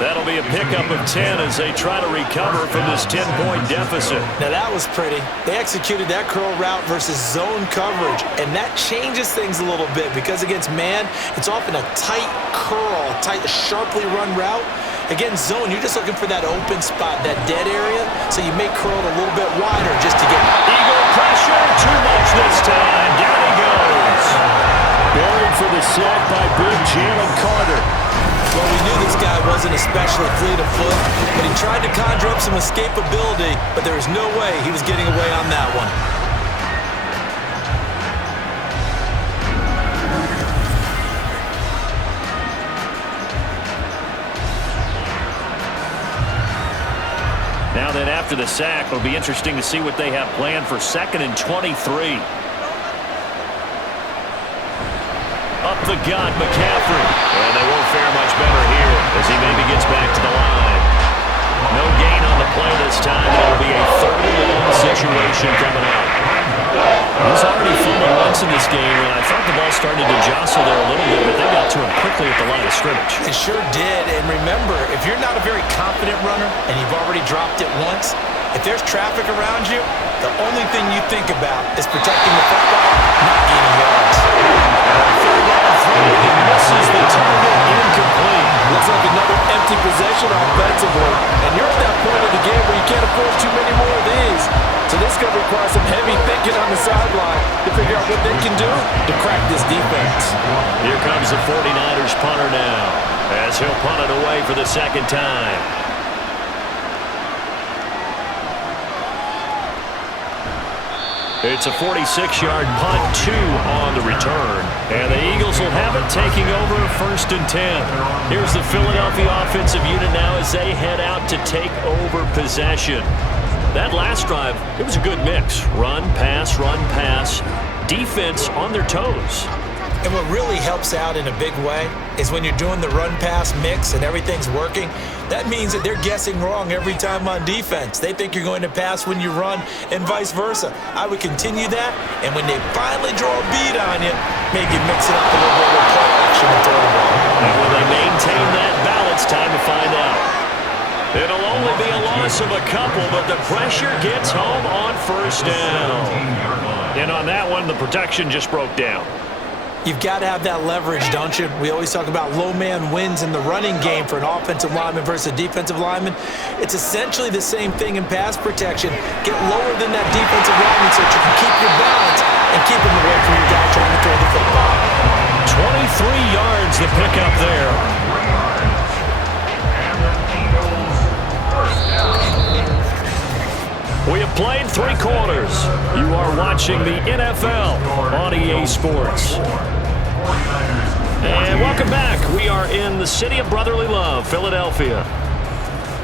That'll be a pickup of 10 as they try to recover from this 10-point deficit. Now that was pretty. They executed that curl route versus zone coverage, and that changes things a little bit because against man, it's often a tight curl, tight, sharply run route. Against zone, you're just looking for that open spot, that dead area, so you may curl it a little bit wider just to get Eagle pressure, too much this time. Down he goes. Buried for the sack by big Jalen Carter. Well, we knew this guy wasn't especially fleet of foot, but he tried to conjure up some escapability, but there was no way he was getting away on that one. Now then, after the sack, it'll be interesting to see what they have planned for 2nd and 23. Up the gut, McCaffrey. And they won't fare much better here as he maybe gets back to the line. No gain on the play this time. It'll be a 3rd-and-long situation coming up. He's already fumbled once in this game, and I thought the ball started to jostle there a little bit, but they got to him quickly at the line of scrimmage. It sure did, and remember, if you're not a very confident runner and you've already dropped it once, if there's traffic around you, the only thing you think about is protecting the football, not gaining yards. 3rd down throw, he misses the target, incomplete. Looks like another empty possession offensively, and you're at that point of the game where you can't afford too many more of these. So this is going to require some heavy thinking on the sideline to figure out what they can do to crack this defense. Here comes the 49ers punter now as he'll punt it away for the 2nd time. It's a 46-yard punt, 2 on the return. And the Eagles will have it taking over 1st and 10. Here's the Philadelphia offensive unit now as they head out to take over possession. That last drive, it was a good mix. Run, pass, defense on their toes. And what really helps out in a big way is when you're doing the run-pass mix and everything's working, that means that they're guessing wrong every time on defense. They think you're going to pass when you run and vice versa. I would continue that, and when they finally draw a bead on you, maybe mix it up a little bit with play action and throw the ball. And will they maintain that balance? Time to find out. It'll only be a loss of a couple, but the pressure gets home on 1st down. And on that one, the protection just broke down. You've got to have that leverage, don't you? We always talk about low man wins in the running game for an offensive lineman versus a defensive lineman. It's essentially the same thing in pass protection. Get lower than that defensive lineman so that you can keep your balance and keep him away from your guy trying to throw the football. 23 yards to pick up there. We have played, 3 quarters. You are watching the NFL on EA Sports. And welcome back. We are in the city of brotherly love, Philadelphia.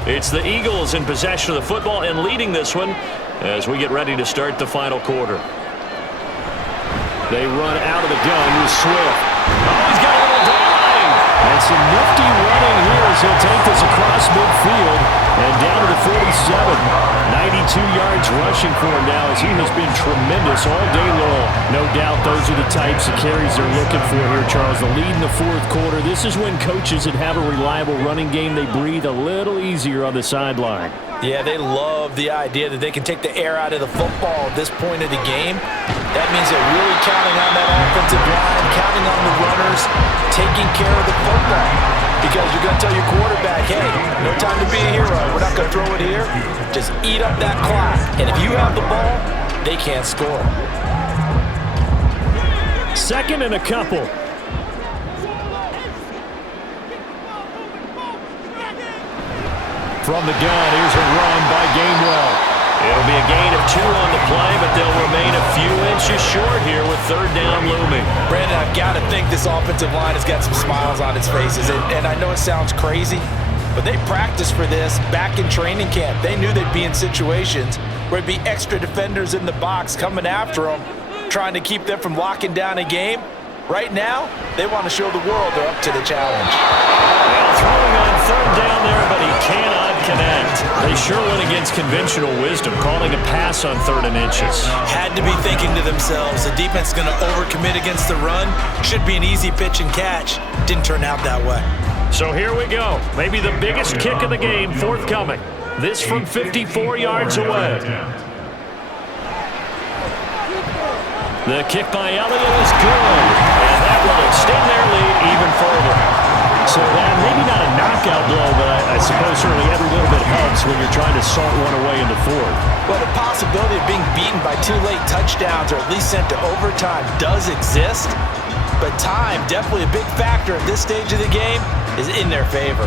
It's the Eagles in possession of the football and leading this one as we get ready to start the final quarter. They run out of the gun with Swift. Oh, he's got a little daylight. And some nifty running here as he'll take this across midfield and down to the 47. 92 yards rushing for him now as he has been tremendous all day long. No doubt those are the types of carries they're looking for here, Charles. The lead in the fourth quarter. This is when coaches that have a reliable running game, they breathe a little easier on the sideline. Yeah, they love the idea that they can take the air out of the football at this point of the game. That means they're really counting on that offensive line, counting on the runners, taking care of the football. Because you're going to tell your quarterback, hey, no time to be a hero. We're not going to throw it here. Just eat up that clock. And if you have the ball, they can't score. Second and a couple. From the gun, here's a run by Gainwell. It'll be a gain of 2 on the play, but they'll remain a few inches short here with third down looming. Brandon, I've got to think this offensive line has got some smiles on its faces. And I know it sounds crazy, but they practiced for this back in training camp. They knew they'd be in situations where it'd be extra defenders in the box coming after them, trying to keep them from locking down a game. Right now, they want to show the world they're up to the challenge. Well, throwing on third down there, but he cannot connect. They sure went against conventional wisdom, calling a pass on 3rd and inches. Had to be thinking to themselves, the defense is going to overcommit against the run. Should be an easy pitch and catch. Didn't turn out that way. So here we go. Maybe the biggest kick of the game forthcoming. This from 54 yards away. The kick by Elliott is good, and that will extend their lead even further. So that maybe not a knockout blow, but I suppose certainly every little bit helps when you're trying to salt one away into fourth. Well, the possibility of being beaten by 2 late touchdowns or at least sent to overtime does exist, but time, definitely a big factor at this stage of the game, is in their favor.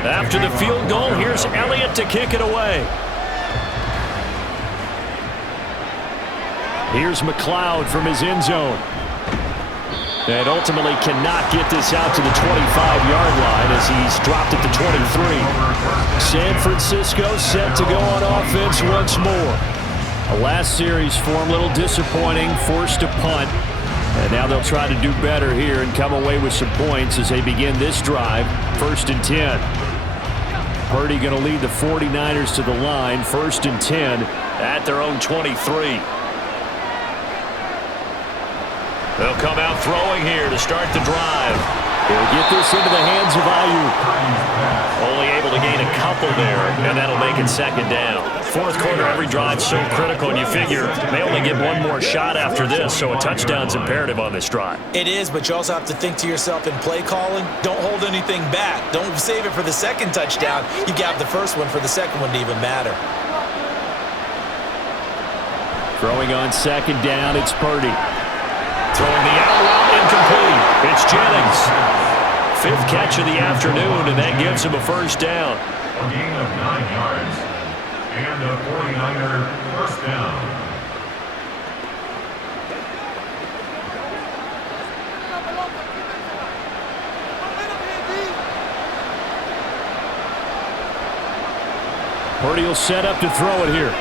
After the field goal, here's Elliott to kick it away. Here's McLeod from his end zone. And ultimately cannot get this out to the 25-yard line as he's dropped at the 23. San Francisco set to go on offense once more. The last series for him, a little disappointing, forced a punt. And now they'll try to do better here and come away with some points as they begin this drive. 1st and 10. Purdy going to lead the 49ers to the line. 1st and 10 at their own 23. They'll come out throwing here to start the drive. He'll get this into the hands of Ayuk. Only able to gain a couple there, and that'll make it 2nd down. Fourth quarter, every drive's so critical, and you figure they only get one more shot after this, so a touchdown's imperative on this drive. It is, but you also have to think to yourself in play calling, don't hold anything back. Don't save it for the 2nd touchdown. You got the first one for the 2nd one to even matter. Throwing on 2nd down, it's Purdy. Throwing the out route incomplete. It's Jennings. 5th catch of the afternoon, and that gives him a 1st down. A gain of 9 yards. And a 49er 1st down. Purdy will set up to throw it here.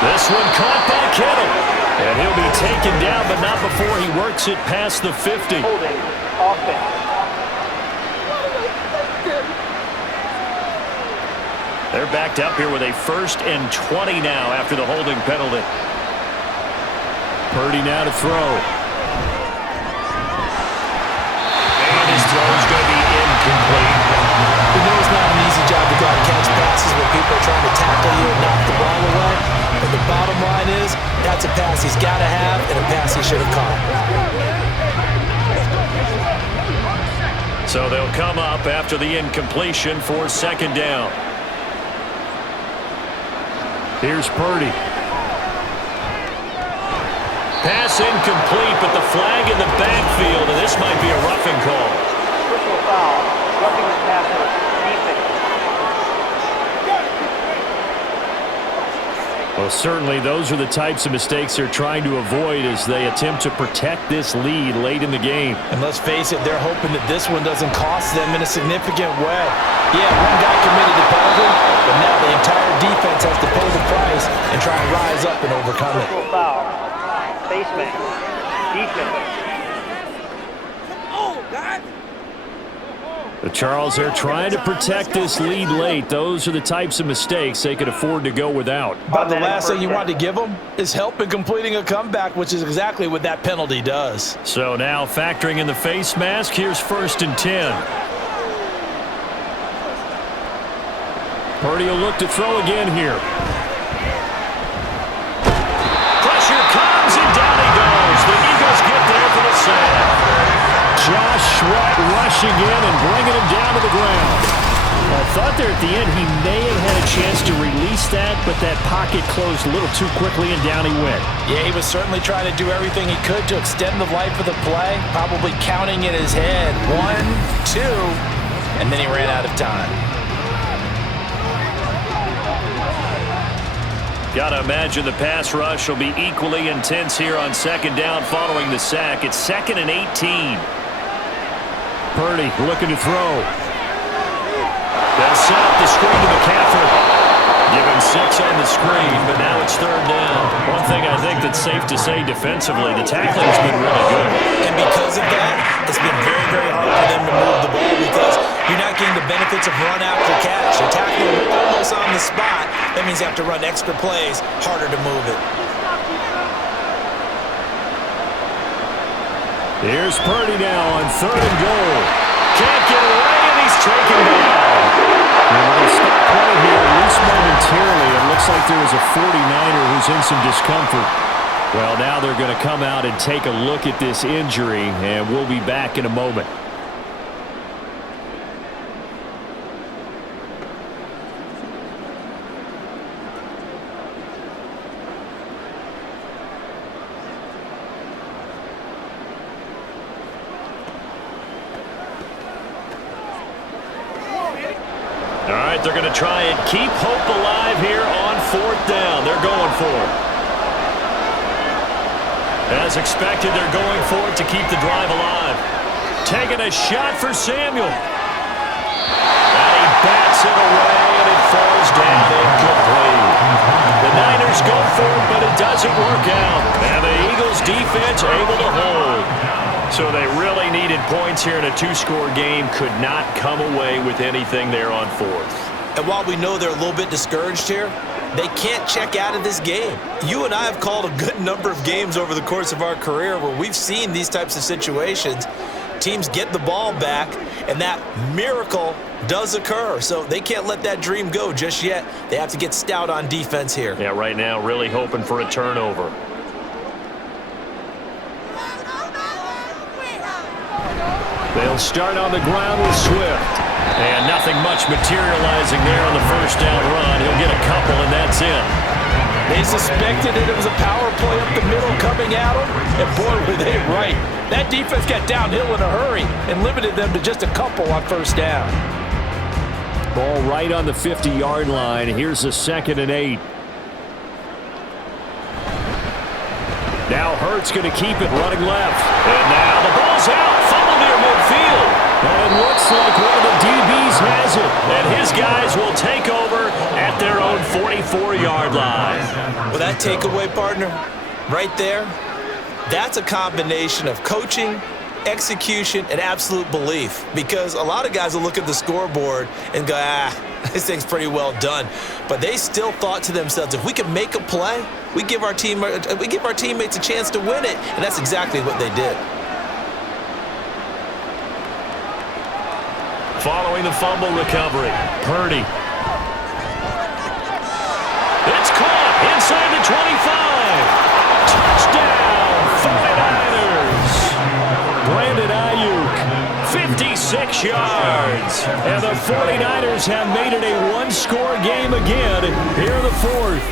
This one caught by Kittle. And he'll be taken down, but not before he works it past the 50. Holding, offense. They're backed up here with a 1st and 20 now after the holding penalty. Purdy now to throw. And his throw's going to be incomplete. We know it's not an easy job to go out and catch passes when people are trying to tackle you and knock the ball away. But the bottom line is, that's a pass he's got to have and a pass he should have caught. So they'll come up after the incompletion for 2nd down. Here's Purdy. Pass incomplete, but the flag in the backfield, and this might be a roughing call. Personal foul. Roughing the passer. Defense. Well, certainly those are the types of mistakes they're trying to avoid as they attempt to protect this lead late in the game. And let's face it, they're hoping that this one doesn't cost them in a significant way. Yeah, one guy committed the penalty, but now the entire defense has to pay the price and try and rise up and overcome it. Personal foul. Baseman. Defense. But Charles, they're trying to protect this lead late. Those are the types of mistakes they could afford to go without. But the last thing you want to give them is help in completing a comeback, which is exactly what that penalty does. So now factoring in the face mask, here's 1st and 10. Purdy will look to throw again here. Pressure comes and down he goes. The Eagles get there for the sack. Josh Sweat rushing in and bringing him down to the ground. I thought there at the end he may have had a chance to release that, but that pocket closed a little too quickly and down he went. Yeah, he was certainly trying to do everything he could to extend the life of the play, probably counting in his head 1, 2, and then he ran out of time. Gotta imagine the pass rush will be equally intense here on 2nd down following the sack. It's 2nd and 18. Purdy looking to throw. They'll set up the screen to McCaffrey. Give him 6 on the screen, but now it's 3rd down. One thing I think that's safe to say defensively, the tackling's been really good. And because of that, it's been very, very hard for them to move the ball because you're not getting the benefits of run after catch. You're tackling almost on the spot. That means you have to run extra plays, harder to move it. Here's Purdy now on 3rd and goal. Can't get away, and he's taken down. And we're going to stop play here, at least momentarily. It looks like there was a 49er who's in some discomfort. Well, now they're going to come out and take a look at this injury, and we'll be back in a moment. All right, they're going to try and keep hope alive here on 4th down. They're going for it. As expected, they're going for it to keep the drive alive. Taking a shot for Samuel. And he bats it away, and it falls down incomplete. The Niners go for it, but it doesn't work out. And the Eagles defense able to hold. So they really needed points here in a 2-score game. Could not come away with anything there on 4th. And while we know they're a little bit discouraged here, they can't check out of this game. You and I have called a good number of games over the course of our career where we've seen these types of situations. Teams get the ball back, and that miracle does occur. So they can't let that dream go just yet. They have to get stout on defense here. Yeah, right now really hoping for a turnover. They'll start on the ground with Swift. And nothing much materializing there on the 1st down run. He'll get a couple, and that's it. They suspected that it was a power play up the middle coming at them, and boy, were they right. That defense got downhill in a hurry and limited them to just a couple on 1st down. Ball right on the 50-yard line. Here's a 2nd and 8. Now Hurts going to keep it running left. And now the ball's out. Fumble near midfield. And it looks like one of the DBs has it. And his guys will take over at their own 44-yard line. Well, that takeaway, partner, right there, that's a combination of coaching, execution, and absolute belief. Because a lot of guys will look at the scoreboard and go, this thing's pretty well done. But they still thought to themselves, if we can make a play, we give our teammates a chance to win it. And that's exactly what they did. Following the fumble recovery, Purdy. It's caught inside the 25. Touchdown, 49ers. Brandon Ayuk, 56 yards. And the 49ers have made it a 1-score game again here in the 4th.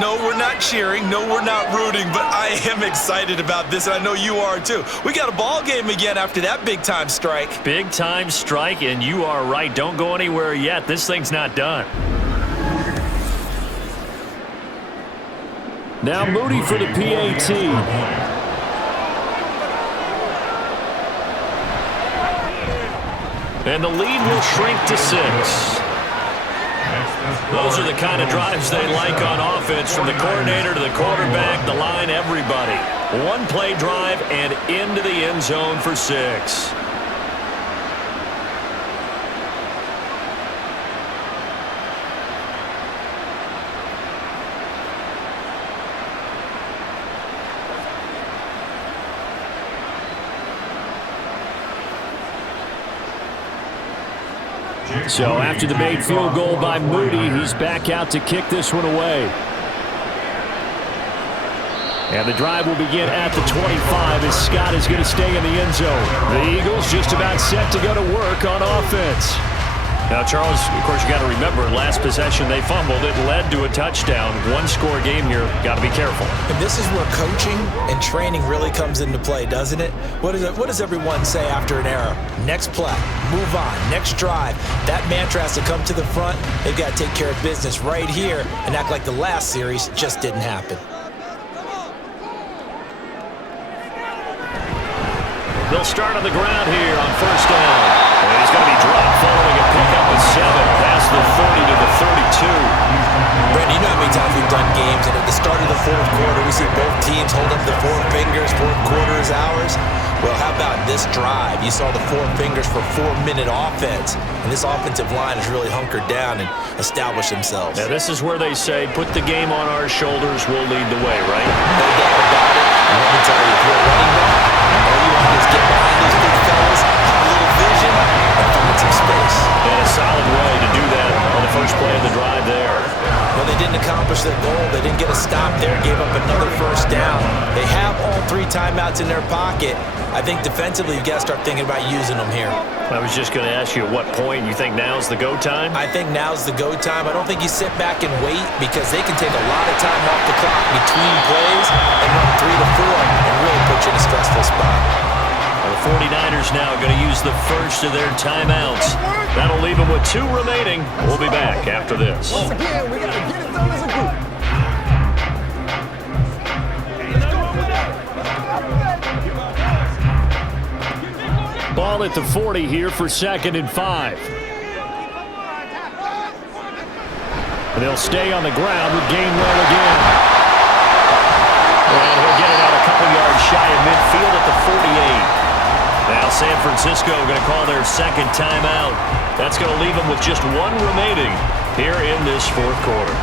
No, we're not cheering. No, we're not rooting, but I am excited about this, and I know you are too. We got a ball game again after that big-time strike. Big-time strike, and you are right. Don't go anywhere yet. This thing's not done. Now Moody for the PAT. And the lead will shrink to 6. Those are the kind of drives they like on offense, from the coordinator to the quarterback, the line, everybody. One-play drive and into the end zone for 6. So after the made field goal by Moody, he's back out to kick this one away. And the drive will begin at the 25 as Scott is going to stay in the end zone. The Eagles just about set to go to work on offense. Now, Charles, of course, you got to remember, last possession they fumbled. It led to a touchdown. One-score game here. Got to be careful. And this is where coaching and training really comes into play, doesn't it? What does everyone say after an error? Next play, move on, next drive. That mantra has to come to the front. They've got to take care of business right here and act like the last series just didn't happen. They'll start on the ground here on first down. And he's going to be dropped following a pickup of 7 past the 30 to the 32. Brandon, you know how many times we've done games, and at the start of the fourth quarter, we see both teams hold up the 4 fingers, fourth quarter is ours. Well, how about this drive? You saw the 4 fingers for 4-minute offense, and this offensive line has really hunkered down and established themselves. Now, this is where they say, put the game on our shoulders, we'll lead the way, right? No doubt about it. And let me tell you, if you're a running back, all you want to do is get behind those big fellas, have a little vision, and find some space. And a solid way to do that on the first play of the drive there. Well, they didn't accomplish their goal. They didn't get a stop there, gave up another first down. They have all 3 timeouts in their pocket. I think defensively, you've got to start thinking about using them here. I was just going to ask you at what point you think now's the go time? I think now's the go time. I don't think you sit back and wait, because they can take a lot of time off the clock between plays and run 3 to 4 and really put you in a stressful spot. The 49ers now going to use the first of their timeouts. That'll leave them with 2 remaining. We'll be back after this. Once again, we got to get it done as a group. Ball at the 40 here for 2nd and 5. And they'll stay on the ground with Gainwell again. And he'll get it out a couple yards shy of midfield at the 48. Now San Francisco going to call their 2nd timeout. That's going to leave them with just 1 remaining here in this 4th quarter.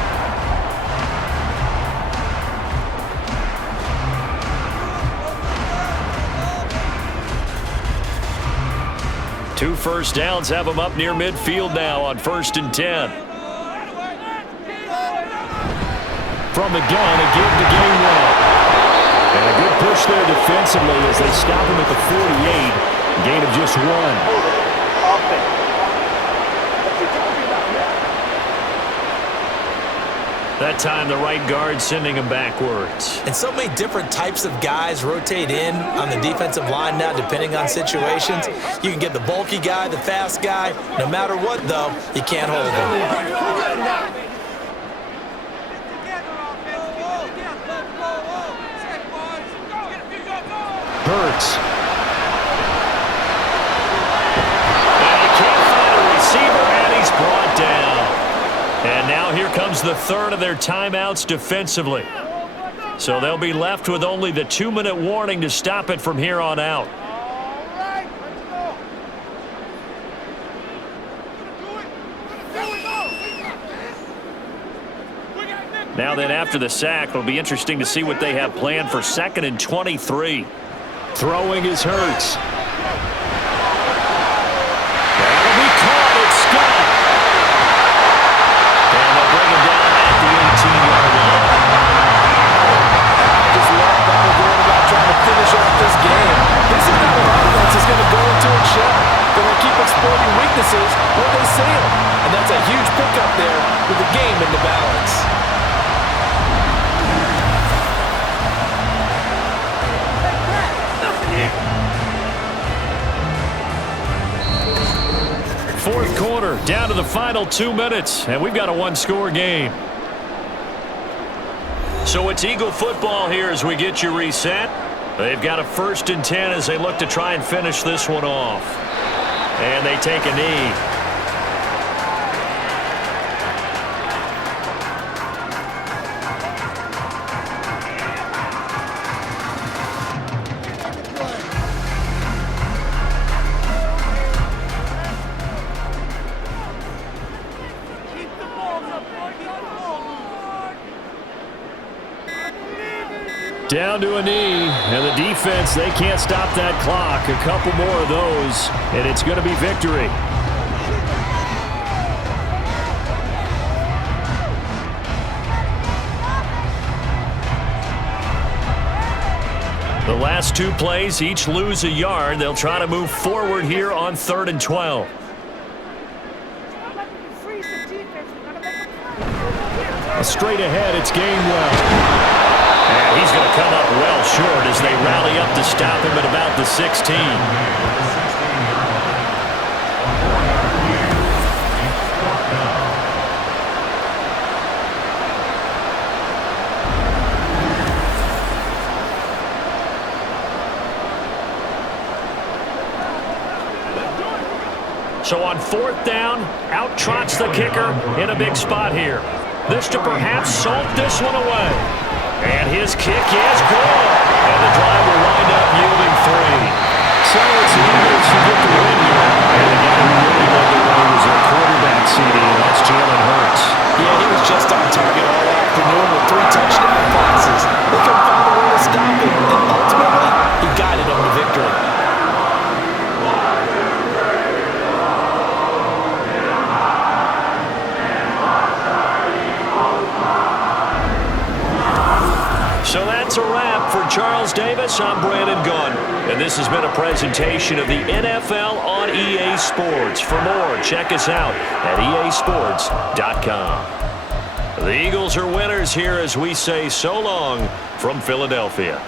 Two first downs have them up near midfield now on 1st and 10. From the gun, a give to Gainwell. And a good push there defensively as they stop him at the 48. Gain of just 1. That time the right guard sending him backwards. And so many different types of guys rotate in on the defensive line now, depending on situations. You can get the bulky guy, the fast guy. No matter what, though, you can't hold him. Hurts. And he can't find a receiver, and he's brought down. And now here comes the 3rd of their timeouts defensively. So they'll be left with only the 2-minute warning to stop it from here on out. Now then, after the sack, it'll be interesting to see what they have planned for 2nd and 23. Throwing is Hurts. That'll be caught. It's Scott. And they'll bring him down at the 18-yard line. I just love how they're going about trying to finish off this game. This is not an offense that's going to go into a shell. They're going to keep exploiting weaknesses where they see them. And that's a huge pickup there with the game in the balance. fourth quarter, down to the final 2 minutes, and we've got a one-score game. So it's Eagle football here as we get you reset. They've got a 1st and 10 as they look to try and finish this one off. And they take a knee. Down to a knee, and the defense, they can't stop that clock. A couple more of those, and it's going to be victory. The last 2 plays, each lose a yard. They'll try to move forward here on 3rd and 12. Straight ahead, it's Gainwell. And he's going to come up well short as they rally up to stop him at about the 16. So on 4th down, out trots the kicker in a big spot here. This to perhaps salt this one away. And his kick is good. And the drive will wind up yielding 3. So it's the Eagles who get the win here. And the guy who really led the way was their quarterback, CD, and that's Jalen Hurts. Yeah, he was just on target all afternoon with 3 touchdown passes. They couldn't find a way to stop him, and ultimately, he guided them to victory. So that's a wrap for Charles Davis. I'm Brandon Gunn, and this has been a presentation of the NFL on EA Sports. For more, check us out at easports.com. The Eagles are winners here as we say so long from Philadelphia.